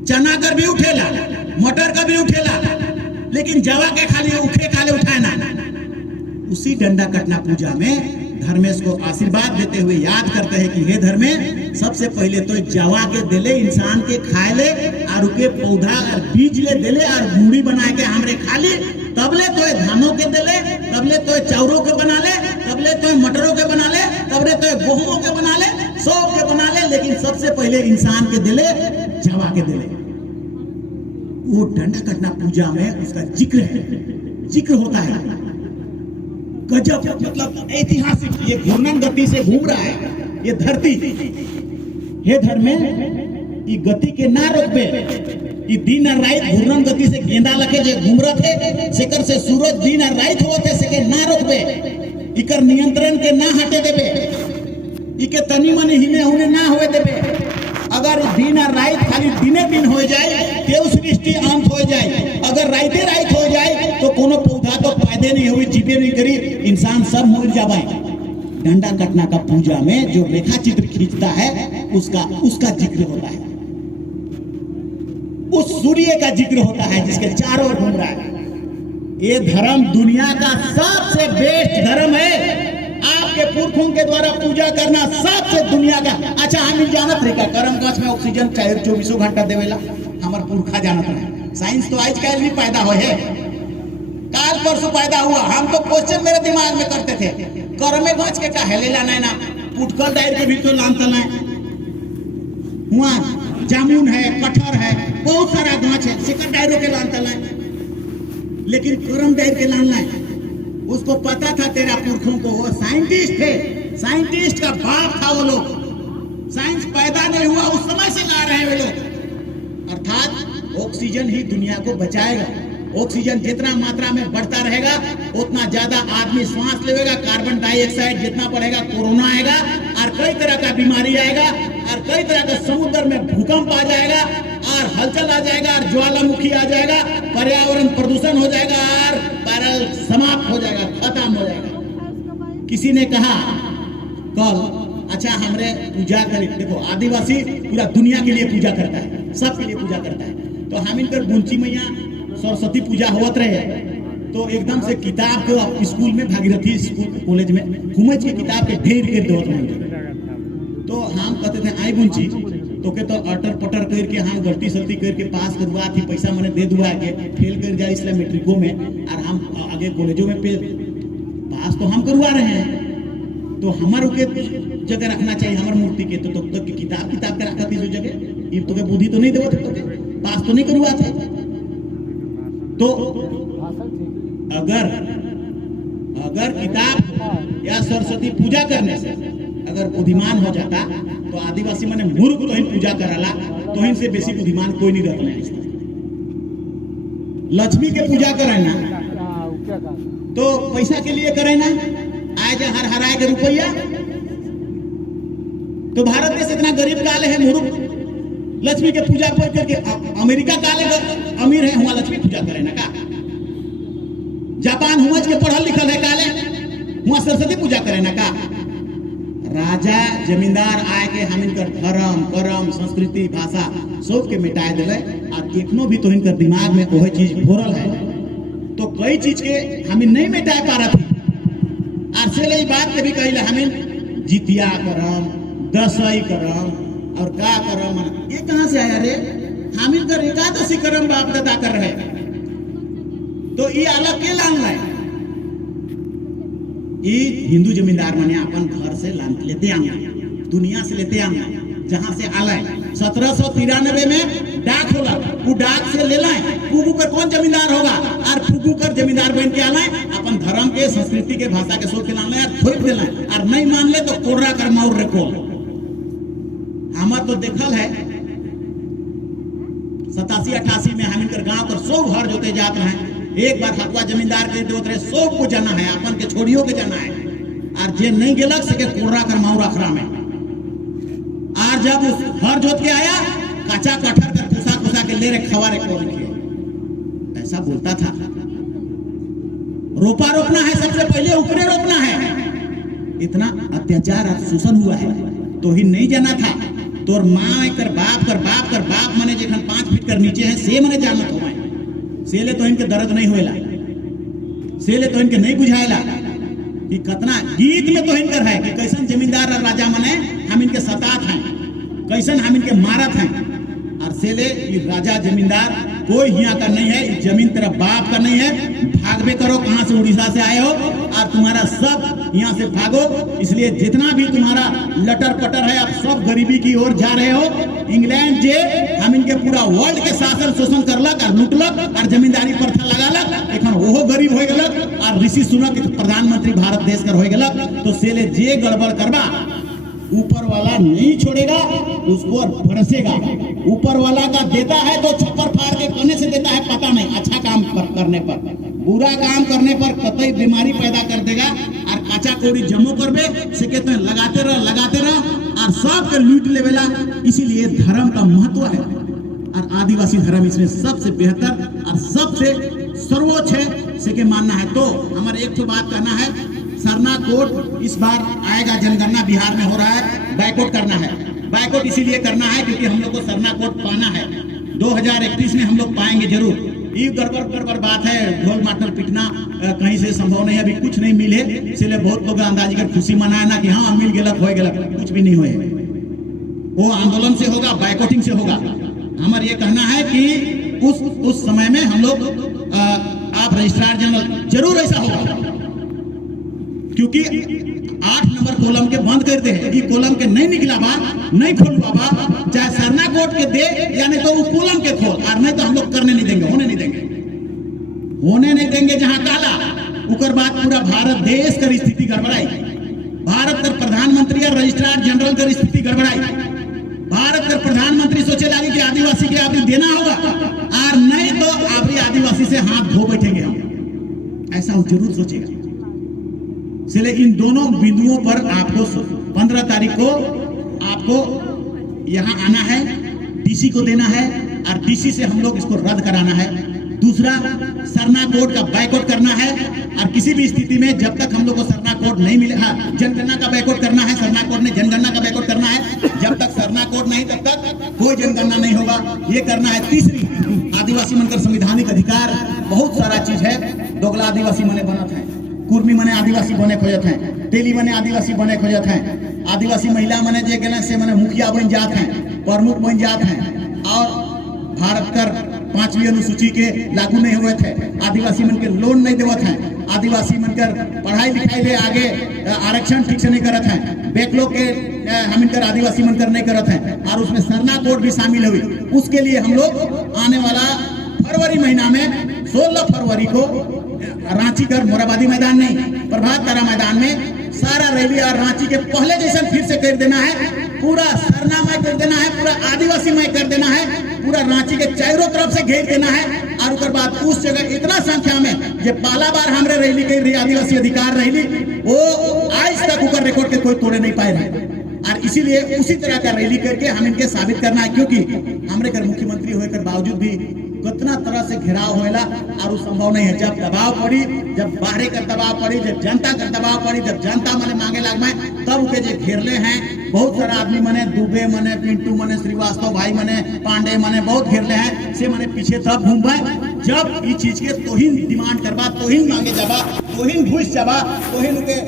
चना कर भी उठेला, मटर का भी उठेला, लेकिन जवा के खाली उठे काले उठाए ना। उसी डंडा कटना पूजा में धर्मेश को आशीर्वाद देते हुए याद करते हैं कि हे धर्मेश, सबसे पहले तो जवा के दिले इंसान के खाए ले, और के पौधा और बीज ले दिले, और गुड़ी बना के हमरे खा ली, तबले तो धानों के दिले, तबले तो चाउरों के बना ले, तबले तो मटरों के बना ले, तबले तो गेहूं के बना ले, सब के बना ले, लेकिन सबसे पहले इंसान के दिले, जवा के दिले। वो डंडा कटना पूजा में उसका जिक्र होता है। गजब, मतलब ऐतिहासिक, ये घूर्णन गति से घूम रहा है ये धरती। हे धर्मेश, ये गति के ना रोकबे, ये दिन और रात घूर्णन गति से गेंदा लगे जो घूम रहे थे, सेकर से सूरज दिन और रात होते से के ना रोकबे, इकर नियंत्रण के ना हटे देबे, इके तनी मनी हिने होने ना होए देबे। अगर दिन और रात खाली दिने दिन हो जाए तो सृष्टि अंत हो जाए, अगर राते रात हो जाए तो कोनो पौधा तो फायदे नहीं हुई, जीवे नहीं करी, इंसान सब मर जाए। डंडा कटना का पूजा में जो रेखा चित्र खींचता है उसका जिक्र होता है, उस सूर्य का जिक्र होता है जिसके चारों ओर घूम रहा है। ये धर्म दुनिया का सबसे बेस्ट धर्म है। आपके पुरखों के द्वारा पूजा करना सबसे दुनिया का। अच्छा, हम जानत रहे का कर्म काज में ऑक्सीजन 24 घंटा देवेला, हमार पुरखा जानत रहे। साइंस तो आज कल भी पैदा हो है, काल परसों पैदा हुआ। हम तो क्वेश्चन मेरे दिमाग में करते थे, कर्मे गाछ के काहे ले लाना है ना, पुटकल डायर के भी तो लान तला है, वहाँ जामुन है, कटहर है, बहुत सारा गाछ है, सिकर डायरों के लान तला है, लेकिन कर्म डायर के लान है। उसको पता था तेरा पुरखों को, वो साइंटिस्ट थे, साइंटिस्ट का बाप था वो लोग। साइंस पैदा नहीं हुआ उस समय से ला रहे हैं वे लोग। अर्थात ऑक्सीजन ही दुनिया को बचाएगा। ऑक्सीजन जितना मात्रा में बढ़ता रहेगा उतना ज्यादा आदमी सांस लेगा, कार्बन डाइऑक्साइड जितना बढ़ेगा कोरोना आएगा, और कई तरह का बीमारी आएगा, और कई तरह का समुद्र में भूकंप आ जाएगा, और हलचल आ जाएगा, और ज्वालामुखी आ जाएगा, पर्यावरण प्रदूषण हो जाएगा, और पैरल समाप्त हो जाएगा, खत्म हो जाएगा। किसी ने कहा कल, अच्छा हमरे पूजा करें, देखो आदिवासी पूरा दुनिया के लिए पूजा करता है, सबके लिए पूजा करता है। तो हम इनकर गुंची मैया सरस्वती पूजा होत रहे, तो एकदम से किताब को स्कूल में, भागीरथी स्कूल कॉलेज में घूमे के किताब के ढेर के दौर में, तो हम कहते थे आई गुंची, तो के तो अटर पटर करके हम गलती सलती करके पास करवा थी, पैसा मैंने दे दुआ के फेल कर जाए इसलिए मेट्रिको में, और हम आगे कॉलेजों में पास तो हम करवा रहे हैं, तो हमारे के जगह रखना चाहिए हमारे मूर्ति के, तो तब तक किताब के रखा थी जो जगह, ये तो के बुद्धि तो नहीं देवो थे, तो के पास तो नहीं करवा थे। तो अगर किताब या सरस्वती पूजा करने से अगर बुद्धिमान हो जाता तो आदिवासी माने मूर्ख तो इन पूजा कराला, तो इनसे बेसी बुद्धिमान कोई नहीं रहता है। लक्ष्मी के पूजा करे ना तो पैसा के लिए करे ना, आए जा हर हराए के रुपया, तो भारत देश इतना गरीब काले है मूर्ख, लक्ष्मी के पूजा करके अमेरिका काले अमीर है, वहां लक्ष्मी पूजा करे ना का, जापान हुआ के पढ़ल लिखल है काले, वहां सरस्वती पूजा करे ना का। राजा जमींदार आए के हम इनकर धर्म कर्म संस्कृति भाषा सब के मिटाए दिले, और एकनो भी तो इनकर दिमाग में वही चीज भोरल है, तो कई चीज के हम नहीं मिटाए पा रहे थे। और से ले बात के भी कही हम जितिया करम दसई करम और का करम, ये कहां से आया रे, हम इनकर एकादशी करम बाप दादा कर रहे, तो ये अलग के लान है। ये हिंदू जमींदार माने अपन घर से लेते आना, दुनिया से लेते आना, जहां से आला 1793 में डाक होला, वो डाक से ले लाए, फुगू कर कौन जमींदार होगा, और फुगू कर जमींदार बन के आला अपन धर्म के संस्कृति के भाषा के सोच के लाना यार थोप देना, और नहीं मान ले तो कोर्रा कर मार रखो। हमार तो देखल है 87-88 में हम इनकर गांव कर 100 घर जोते जाते हैं, एक बार हकवा जमींदार के देवत रहे 100 को जाना है, अपन के छोड़ियों के जाना है, और जे नहीं गेलक सके कोर्रा कर माऊ अखरा में। और जब उस घर जोत के आया कच्चा कठर कर कुसा के ले रहे खवा रखे, ऐसा बोलता था। रोपा रोपना है सबसे पहले ऊपरे रोपना है, इतना अत्याचार और शोषण हुआ है तो ही नहीं जाना था। तोर माँ कर बाप मने जेखन 5 फीट कर नीचे है से मने जानत हो, सेले तो इनके दर्द नहीं होएला, सेले तो इनके नहीं बुझाएला कि कितना गीत में तो इनकर है कि कैसन जमींदार और राजा मने हम इनके सतात हैं, कैसन हम इनके मारत हैं, और सेले ये राजा जमींदार कोई यहाँ का नहीं है, जमीन तेरा बाप का नहीं है, भागवे करो कहां से उड़ीसा से आए हो, और तुम्हारा सब यहाँ से भागो। इसलिए जितना भी तुम्हारा लटर पटर है आप सब गरीबी की ओर जा रहे हो। इंग्लैंड जे हम इनके पूरा वर्ल्ड के शासन शोषण करलक और लूटलक और जमींदारी प्रथा लगालक, एखन ओहो गरीब हो गलक, और ऋषि सुनक प्रधानमंत्री भारत देश कर हो गलक, तो सेले जे गड़बड़ करबा ऊपर वाला नहीं छोड़ेगा, उसको बरसेगा। ऊपर वाला का देता है तो छप्पर फाड़ के करने से देता है पता नहीं, अच्छा काम करने पर, बुरा काम करने पर कतई बीमारी पैदा कर देगा, और काचा कौड़ी जमो करबे से कहते हैं लगाते रह और सबके लूट लेवेला। इसीलिए धर्म का महत्व है, और आदिवासी धर्म इसमें सबसे बेहतर और सबसे सर्वोच्च है से के मानना है। तो हमारे एक तो बात करना है, सरना कोड इस बार आएगा, जनगणना बिहार में हो रहा है, बायकॉट करना है। बायकॉट इसीलिए करना है क्योंकि हम लोग को सरना कोड पाना है, 2031 में हम लोग पाएंगे जरूर। ये गड़बड़ बात है, ढोल माटल पिटना कहीं से संभव नहीं, अभी कुछ नहीं मिले, इसलिए बहुत लोग अंदाजी कर खुशी मनाए ना कि हाँ मिल गलत हो गलत, कुछ भी नहीं हुए। वो आंदोलन से होगा, बायकॉटिंग से होगा। हमारा ये कहना है कि उस समय में हम लोग आप रजिस्ट्रार जनरल जरूर ऐसा होगा, क्योंकि 8 नंबर कॉलम के बंद कर दे, ये कॉलम के नहीं निकला बा, नहीं खोलवा बा, चाहे सरना कोड के दे या नहीं तो वो कॉलम के खोल, और नहीं तो हम लोग करने नहीं देंगे, होने नहीं देंगे। जहां काला उकर बाद पूरा भारत देश कर स्थिति गड़बड़ाई, भारत कर प्रधानमंत्री और रजिस्ट्रार जनरल कर स्थिति गड़बड़ाई। भारत कर प्रधानमंत्री सोचे लगे कि आदिवासी के आपने देना होगा, और नहीं तो आप आदिवासी से हाथ धो बैठेंगे हम, ऐसा जरूर सोचेगा। इसलिए इन दोनों बिंदुओं पर आपको 15 तारीख को आपको यहाँ आना है, डीसी को देना है, और डीसी से हम लोग इसको रद्द कराना है। दूसरा, सरना कोड का बायकॉट करना है, और किसी भी स्थिति में जब तक हम लोग को सरना कोड नहीं मिले, हाँ जनगणना का बायकॉट करना है, सरना कोड ने जनगणना का बायकॉट करना है, जब तक सरना कोड नहीं तब तक कोई जनगणना नहीं होगा, ये करना है। तीसरी, आदिवासी मनकर संवैधानिक अधिकार बहुत सारा चीज है, दोगला आदिवासी मने बनत है, कुर्मी मने आदिवासी बने खोजत हैं, तेली मने आदिवासी बने खोजत हैं, आदिवासी महिला मने जे गेले से मने मुखिया बन जात हैं, प्रमुख बन जात हैं, और भारत कर 5वीं अनुसूची के लागू नहीं हुए थे, आदिवासी मन के लोन नहीं देवत हैं, आदिवासी मन कर पढ़ाई लिखाई ले आगे आरक्षण ठीक से नहीं करत हैं, बैकलॉग के हम इनकर आदिवासी मन कर नहीं करत हैं, और उसमें सरना कोड भी शामिल हुई। उसके लिए हम लोग आने वाला फरवरी महीना में 16 फरवरी को रांची कर मोराबादी मैदान नहीं, प्रभात तारा मैदान में सारा रैली और रांची के पहले जैसा फिर से कर देना है, पूरा सरनामय कर देना है, पूरा आदिवासीमय कर देना है, पूरा रांची के चारों तरफ से घेर देना है। और उसके बाद उस जगह इतना संख्या में जो पहला बार हमारे रैली कर रही आदिवासी अधिकार रैली, वो आज तक ऊपर रिकॉर्ड के कोई तोड़े नहीं पाए रहे। और इसीलिए उसी तरह का रैली करके हम इनके साबित करना है, क्योंकि हमारे कर मुख्यमंत्री होकर बावजूद भी कितना तरह से घेराव होएला और वो संभव नहीं है। जब दबाव पड़ी, जब बाहरी का दबाव पड़ी, जब जनता का दबाव पड़ी, जब जनता मने मांगे लगमे, तब उनके जो घेरले हैं बहुत सारा आदमी मने, दुबे मने, पिंटू मने, श्रीवास्तव भाई मने, पांडे मने बहुत घेरले हैं, से मने पीछे तब घूमबे जब ये चीज के तोहिन डिमांड करबा, तोहिन मांगे जाबा, तोहिन घुस जाबा, तोहिन के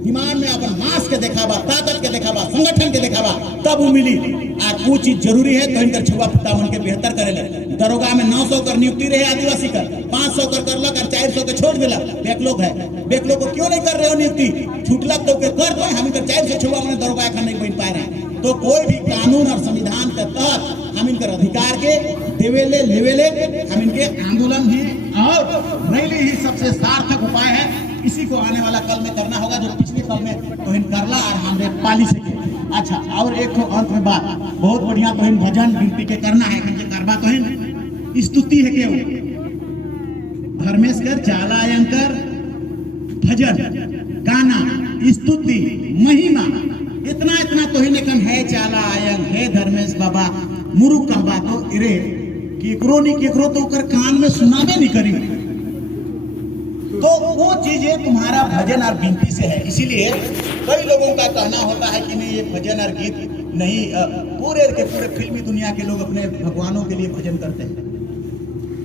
डिमांड में अपन मास के दिखावा, ताकत के दिखावा, संगठन के दिखावा, तब वो मिली। और वो चीज जरूरी है तो इनकर छुआ फुटा मन के बेहतर करे ले। दरोगा में 900 कर नियुक्ति रहे आदिवासी कर, 500 कर करलक और 400 के छोड़ दिला। बैकलॉग है, बैकलॉग को क्यों नहीं कर रहे हो नियुक्ति? छूटलक तो के कर दो, हम इनकर 400 छुआ मन दरोगा एखन नहीं बन पा रहे हैं। तो कोई भी कानून और संविधान के तहत हम इनकर अधिकार के देवेले लेवेले हम इनके आंदोलन ही और रैली ही सबसे सार्थक उपाय है। इसी को आने वाला कल में करना होगा, जो पिछले कल में तो इन करला और हमारे पाली से के। अच्छा, और एक तो अंत में बात बहुत बढ़िया, तो इन भजन गिनती के करना है, करवा तो इन स्तुति है केवल धर्मेशकर चालायंकर भजन गाना स्तुति महिमा इतना इतना तो ही निकन है। चाला आयंग है धर्मेश बाबा मुरु का बातो इरे केकरो नहीं केकरो तो कर कान में सुनावे नहीं करी, तो वो चीजें तुम्हारा भजन और गिनती से है। इसीलिए कई लोगों का कहना होता है कि नहीं ये भजन और गीत नहीं, पूरे के पूरे फिल्मी दुनिया के लोग अपने भगवानों के लिए भजन करते हैं,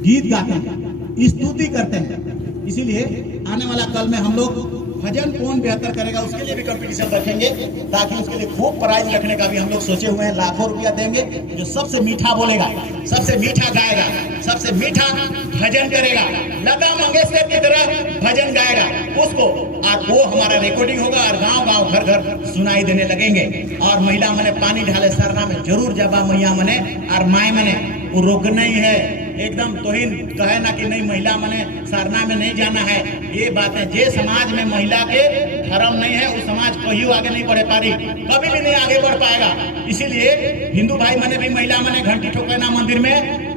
गीत गाते हैं, स्तुति करते हैं। इसीलिए आने वाला कल में हम लोग भजन कौन बेहतर करेगा उसके लिए भी कंपटीशन रखेंगे, ताकि उसके लिए खूब प्राइज रखने का भी हम लोग सोचे हुए हैं। लाखों रुपया देंगे, जो सबसे मीठा बोलेगा, सबसे मीठा गाएगा, सबसे मीठा भजन करेगा, लता मंगेशकर की तरह भजन गाएगा उसको, और वो हमारा रिकॉर्डिंग होगा और गांव गांव घर घर सुनाई देने लगेंगे। और महिला मने पानी ढाले सरना में जरूर जबा मैया मने और माए मने, वो रोक नहीं है एकदम तोहिन कहे ना कि नहीं महिला मने सरना में नहीं जाना है। ये बातें जे समाज में महिला के धर्म नहीं है, वो समाज कहीं आगे नहीं बढ़ पा रही, कभी भी नहीं आगे बढ़ पाएगा। इसीलिए हिंदू भाई मने भी महिला मने घंटी ठोके ना मंदिर में,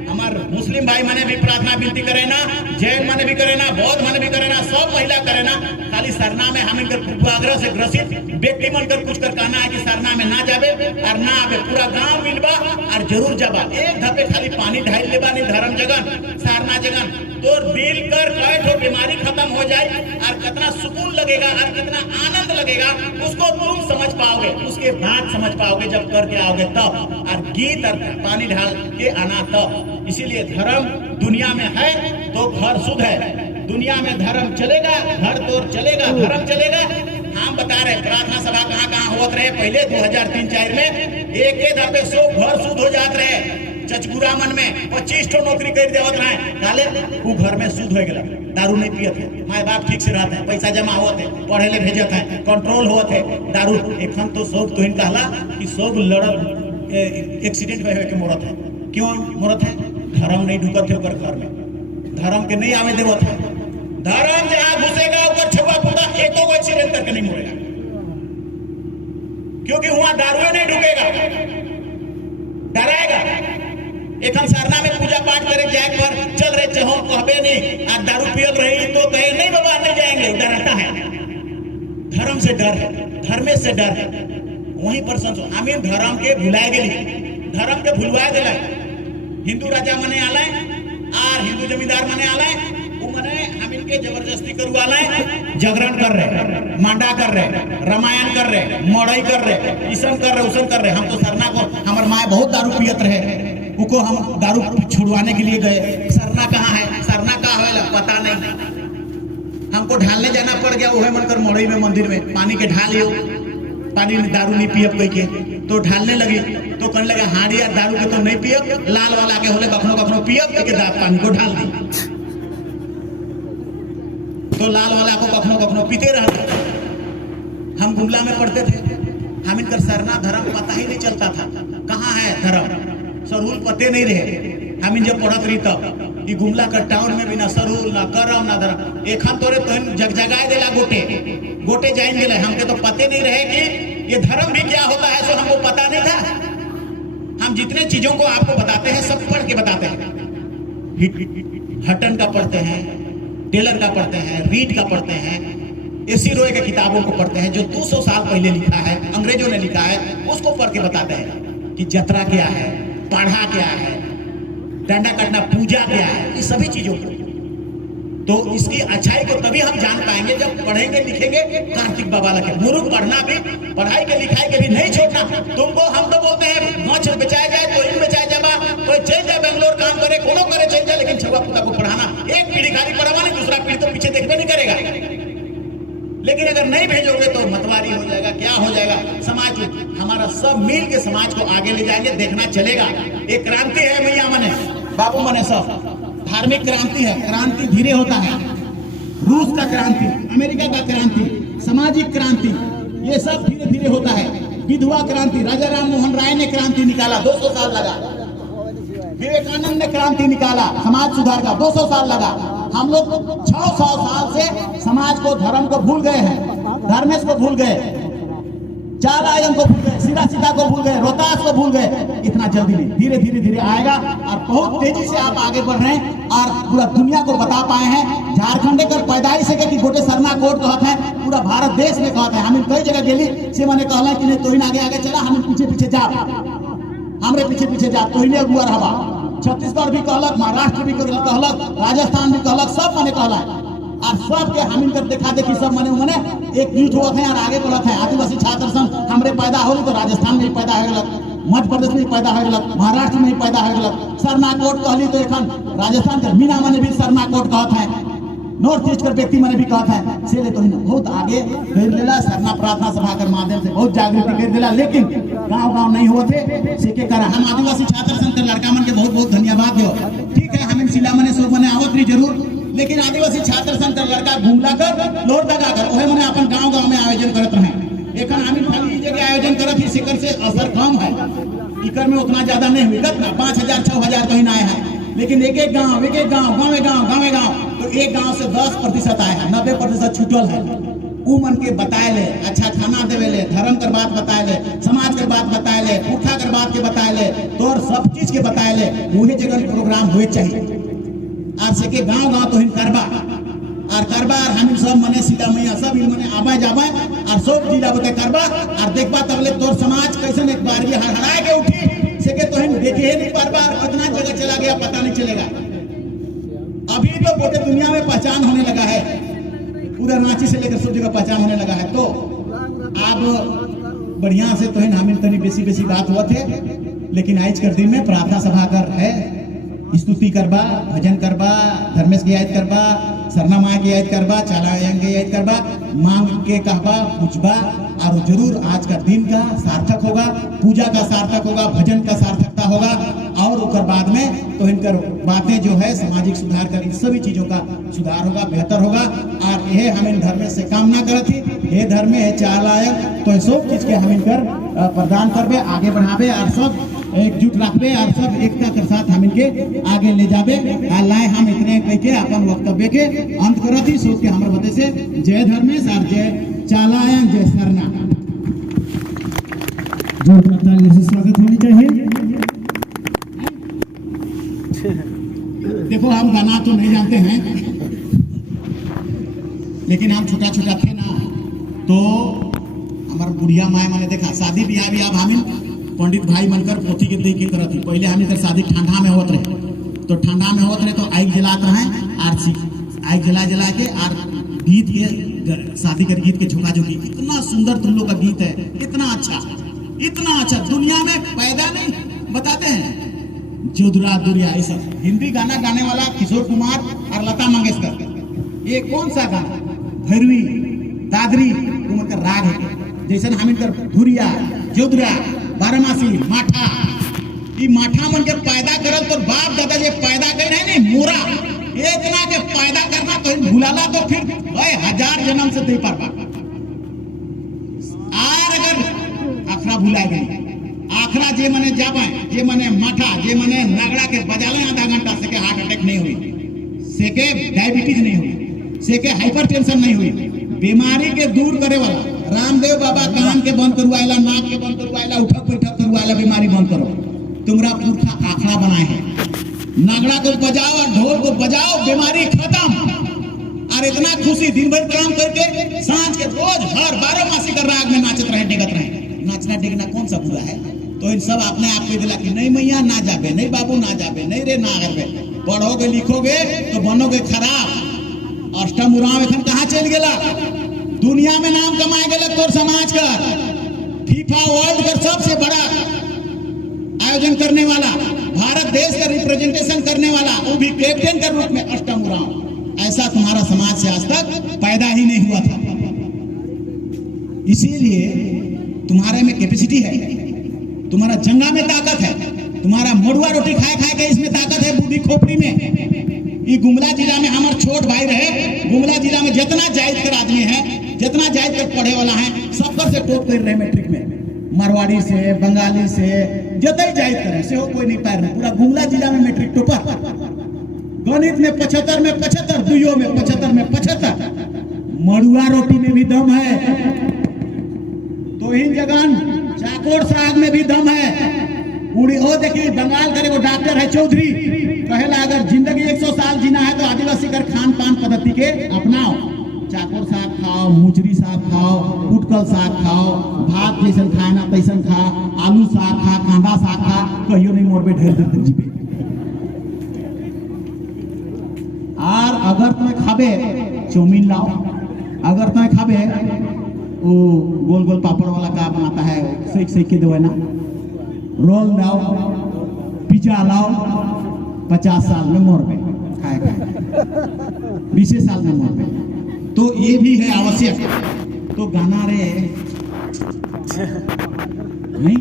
हमार मुस्लिम भाई मने भी प्रार्थना विनती करे ना, जैन मने भी करे ना, बौद्ध मने भी करे ना, सब महिला करे ना। खाली सरना में हम इनकर पूर्वाग्रह से ग्रसित व्यक्ति मनकर कुछ कर कहना है कि सरना में ना जावे और ना आवे, पूरा गांव मिलबा और जरूर जाबा, एक धपे खाली पानी ढाई लेबा नहीं धर्म जगन सारना जगन, तो दिल कर कई बीमारी खत्म हो जाए और कितना सुकून लगेगा और कितना आनंद लगेगा उसको तुम समझ पाओगे, उसके बाद समझ पाओगे जब करके आओगे तब, और गीत और पानी ढाल के आना तब। इसीलिए धर्म दुनिया में है तो घर शुद्ध है, दुनिया में धर्म चलेगा घर तो चलेगा, धर्म चलेगा। हम बता रहे प्रार्थना सभा कहाँ कहाँ होत रहे पहले 2003-4 में, एक धपे सो घर शुद्ध हो जाते रहे। चचगुरा मन में 25 ठो नौकरी कर देवत रहे, काले वो घर में शुद्ध हो गया, दारू नहीं पियत है, माँ बाप ठीक से रहते हैं, पैसा जमा होते है, पढ़े ले भेजत है, कंट्रोल होते है, दारू एखन तो सब तो कहला कि सब लड़त एक्सीडेंट में के मोरत है। क्यों मोरत है? धर्म नहीं ढुकत है घर में, धर्म के नहीं आवे देवत है। धर्म जहाँ घुसेगा ऊपर छुआ फुटा एको को एक्सीडेंट करके नहीं मोरेगा, क्योंकि वहां दारू नहीं ढुकेगा, डराएगा। एक हम सरना में पूजा पाठ करे जाए पर चल रहे चहो कहबे नहीं, आज दारू पियल रही तो कहे नहीं बाबा नहीं जाएंगे, डरता है। धर्म से डर है, धर्म से डर है। वहीं पर समझो हमें धर्म के भुलाए गए, धर्म के भुलवाए दिला। हिंदू राजा मने आला और हिंदू जमींदार मने आला, वो मने हम इनके जबरदस्ती करवाला, जागरण कर रहे, मांडा कर रहे, रामायण कर रहे, मड़ई कर रहे, ईसन कर रहे, उसन कर रहे। हम तो सरना को हमार माए बहुत दारू पियत रहे, उनको हम दारू छुड़वाने के लिए गए। सरना कहाँ है, सरना कहाँ है पता नहीं, हमको ढालने जाना पड़ गया। वह मनकर मड़ई में मंदिर में पानी के ढाल लियो, पानी में दारू नहीं पियब कह के, तो ढालने लगी तो कहने लगे हाँ यार दारू के तो नहीं पियब, लाल वाला के होले कखनो कखनो पियब के पानी को ढाल दी, तो लाल वाला को कखनो कखनो पीते रहते। हम गुमला में पढ़ते थे, हम इनका सरना धर्म पता ही नहीं चलता था, कहाँ है धर्म सरूल पते नहीं रहे। हम इन जब पढ़त रही तब ये गुमला का टाउन में भी ना सरूल ना करम ना धर्म, एक हम तोरे तो जगजगाए देला गोटे गोटे जाइन गेले, हमके तो पते नहीं रहे कि ये धर्म भी क्या होता है, सो हमको पता नहीं था। हम जितने चीजों को आपको बताते हैं सब पढ़ के बताते हैं, हटन का पढ़ते हैं, टेलर का पढ़ते हैं, रीड का पढ़ते हैं, एसी रॉय के किताबों को पढ़ते हैं जो 200 साल पहले लिखा है, अंग्रेजों ने लिखा है, उसको पढ़ के बताते हैं कि जतरा क्या है, पाढ़ा क्या है, डंडा कटना पूजा क्या है, ये सभी चीजों को। तो इसकी अच्छाई को तभी हम जान पाएंगे जब पढ़ेंगे लिखेंगे कार्तिक बाबा लगे। मुरुख पढ़ना भी, पढ़ाई के लिखाई के भी नहीं छोड़ना। तुमको हम तो बोलते हैं मछ बेचाया जाए तो इन बेचाया जाबा, कोई चल जाए बेंगलोर काम करे, कोनो करे चल जाए, लेकिन छुआ पुता को पढ़ाना, एक पीढ़ी खाली पढ़ावा नहीं, दूसरा पीढ़ी तो पीछे देखने नहीं करेगा। लेकिन अगर नहीं भेजोगे तो मतवारी हो जाएगा, क्या हो जाएगा, समाज हमारा सब मिल के समाज को आगे ले जाएंगे, देखना चलेगा। एक क्रांति है मैया मने बाबू मने सब धार्मिक क्रांति है, क्रांति धीरे होता है, रूस का क्रांति, अमेरिका का क्रांति, सामाजिक क्रांति, ये सब धीरे धीरे होता है। विधवा क्रांति, राजा राम मोहन राय ने क्रांति निकाला, 200 साल लगा। विवेकानंद ने क्रांति निकाला समाज सुधार का, 200 साल लगा। हम लोग 600 साल से समाज को, धर्म को भूल गए हैं, धर्मेश को भूल गए, चालायन को भूल गए, सीधा सीधा को भूल गए, रोहतास को भूल गए। इतना जल्दी नहीं, धीरे धीरे धीरे आएगा और बहुत तेजी से आप आगे बढ़ रहे हैं और पूरा दुनिया को बता पाए हैं। झारखंड कर पैदाइश है कि गोटे सरना कोट कहते हैं, पूरा भारत देश में कहते हैं। हम कई जगह गेली से मैंने कहला कि नहीं तोहिन आगे आगे चला, हम पीछे पीछे जा, हमरे पीछे पीछे जा, तोहिने अगुआ रहा। छत्तीसगढ़ भी कहलक, महाराष्ट्र भी कहलक, राजस्थान भी कहलक, सब मने कहला और सब के हम इनकर देखा देखी सब मने मने एक यूथ हुआ है और आगे बढ़त है। आदिवासी छात्र संघ हमरे पैदा होली तो राजस्थान में ही पैदा हो गलक, मध्य प्रदेश में ही पैदा हो गलक, महाराष्ट्र में ही पैदा हो गलक। सरना कोट कहली तो एखन राजस्थान के मीना मने भी सरना कोट कहत है, नॉर्थ ईस्ट के व्यक्ति मैंने भी कहता है से ले तो बहुत आगे कर लेला। सरना प्रार्थना सभा के माध्यम से बहुत जागृति कर देला, लेकिन गांव गांव नहीं होते से के करा। हम आदिवासी छात्र संघ के लड़का मन के बहुत बहुत धन्यवाद दो। ठीक है, हम शिला मने सो मने आवत रही जरूर, लेकिन आदिवासी छात्र संघ के लड़का घूमला कर लोर दगा कर ओहे मने अपन गांव गांव में आयोजन करत रहे। एखन हम खाली जगह आयोजन करत ही सिकर से असर कम है, इकर में उतना ज्यादा नहीं हुई, कितना 5000 6000 कहीं आए हैं, लेकिन एक एक गांव गाँव तो एक गांव से 10% आए हैं, 90% छूटल है। उ मन के बताए ले, अच्छा खाना देवे ले, धर्म कर बात बताए ले, समाज के बात बताए ले, पुरखा कर बात के बताए ले, तो सब चीज के बताए ले, वही जगह प्रोग्राम हुए चाहिए। और से के गांव गांव तो हिन करबा और हम सब मने सीधा मैया सब मने आबे जाबे और सब जिला बते करबा और देखबा तबले तोर समाज कैसे एक बार भी हड़हड़ाए के उठी से के तो हम देखे नहीं पारबा, कितना जगह चला गया पता नहीं चलेगा। अभी तो पूरे दुनिया में पहचान होने लगा है, पूरा रांची से लेकर सब जगह पहचान होने लगा है। तो अब बढ़िया से तो हम तनी बेसी बात हुआ थे, लेकिन आज कर दिन में प्रार्थना सभा कर है, स्तुति करबा, भजन करबा, धर्मेश की याद करबा, सरना माँ की याद करबा, चालायन की याद करबा, मांग के कहबा, पूछबा और जरूर आज का दिन का सार्थक होगा, पूजा का सार्थक होगा, भजन का सार्थकता होगा और उसके बाद में तो इनकर बातें जो है सामाजिक सुधार कर इन सभी चीजों का सुधार होगा, बेहतर होगा। और यह हम इन धर्म से कामना करत ही, ये धर्म है चालायक तो सब चीज के हम इनकर प्रदान करबे, आगे बढ़ाबे और सब एकजुट रखबे और सब एकता के साथ हम इनके आगे ले जाबे। लाए हम इतने कह के अपन वक्तव्य के अंत करत ही सोच के हमारे बते से जय धर्मेश और जय चालायन, जय सरना। जोरदार तालियों से स्वागत होनी चाहिए। देखो हम गाना तो नहीं जानते हैं, लेकिन हम छोटा छोटा थे ना, तो हमारे बुढ़िया माए मैंने देखा शादी ब्याह भी अब हम पंडित भाई बनकर पोथी के दे की तरह थी। पहले हम इधर शादी ठंडा में होते रहे, तो ठंडा में होते रहे तो आग जलाते रहे, आग जला के और गीत के शादी कर गीत के झुका झुकी, इतना सुंदर तुम लोग का गीत है, इतना अच्छा दुनिया में पैदा नहीं बताते हैं। जोधरा दुरिया ऐसा हिंदी गाना गाने वाला किशोर कुमार और लता मंगेशकर, ये कौन सा गाना, भैरवी दादरी उनका राग है, जैसे हम इनकर धुरिया, जोदरा, बारहमासी, माठा, ये माठा मन के पैदा करल तो बाप दादा जे पैदा कर रहे नहीं मोरा इतना के पैदा करना तो भुलाला तो फिर भाई 1000 जन्म से दे पार आर अगर आखरा भुला गई आखरा जे मने जाबे जे मने माठा जे मने नगड़ा के बजाले आधा घंटा से के हार्ट अटैक नहीं हुई, से के डायबिटीज नहीं हुई, से के हाइपरटेंशन नहीं हुई, बीमारी के दूर करे वाला रामदेव बाबा कान के बंद करवाएला, नाक के बंद करवाएला, उठक बैठक करवाएला, बीमारी बंद करो। तुमरा पुरखा आखड़ा बनाए हैं, नगड़ा को बजाओ और ढोल को बजाओ, बीमारी खत्म। और इतना खुशी दिन भर काम करके सांझ के रोज हर 12 मासी का राग में नाचत रहे, डिगत रहे। नाचना डिगना कौन सा बुरा है? तो इन सब अपने आप पे दिला कि नहीं मैया ना जाबे, नहीं बाबू ना जाबे, नहीं रे ना करबे, पढ़ोगे लिखोगे तो बनोगे खराब। अष्टमुराम एखन कहाँ चल गेला? दुनिया में नाम कमाए गेला तोर समाज का। फीफा वर्ल्ड का सबसे बड़ा आयोजन करने वाला, भारत देश का रिप्रेजेंटेशन करने वाला, वो भी कैप्टन के रूप में अष्टमुराम। ऐसा तुम्हारा समाज से आज तक पैदा ही नहीं हुआ था। इसीलिए तुम्हारे में कैपेसिटी है, तुम्हारा जंगा में ताकत है, तुम्हारा मड़ुआ रोटी खाए खाए के इसमें ताकत है, बुद्धि खोपड़ी में। ये गुमला जिला में हमारे छोट भाई रहे, गुमला जिला में जितना जायज कर आदमी है, जितना जायज कर पढ़े वाला है, सबकर से टॉप कर रहे मैट्रिक में। मारवाड़ी से, बंगाली से, जतई जायज करे से हो कोई नहीं पार रहे। पूरा गुमला जिला में मैट्रिक टॉपर। गणित में 75 में 75, दुइयों में 75 में 75। मड़ुआ रोटी में भी दम है, तो इन जगह चाकोर साग में भी दम है। उड़ी हो देखिए बंगाल का वो डॉक्टर है चौधरी, पहला अगर जिंदगी 100 साल जीना है तो आदिवासी कर खान पान पद्धति के अपनाओ। चाकोर साग खाओ, मुचरी साग खाओ, उटकल साग खाओ, भात जैसन खाए ना तैसन खा, आलू साग खा, कांदा साग खा, कहियो नहीं मोरबे ढेर देर जीबे। और अगर तुम्हें खाबे चाउमीन लाओ, अगर तुम्हें खाबे वो गोल गोल पापड़ वाला का बनाता है, सेक सेक के दो ना, रोल लाओ, पिज्जा लाओ, 50 साल में मोरबे खाए खाए, 20 साल में मोरबे। तो ये भी है आवश्यक। तो गाना रे नहीं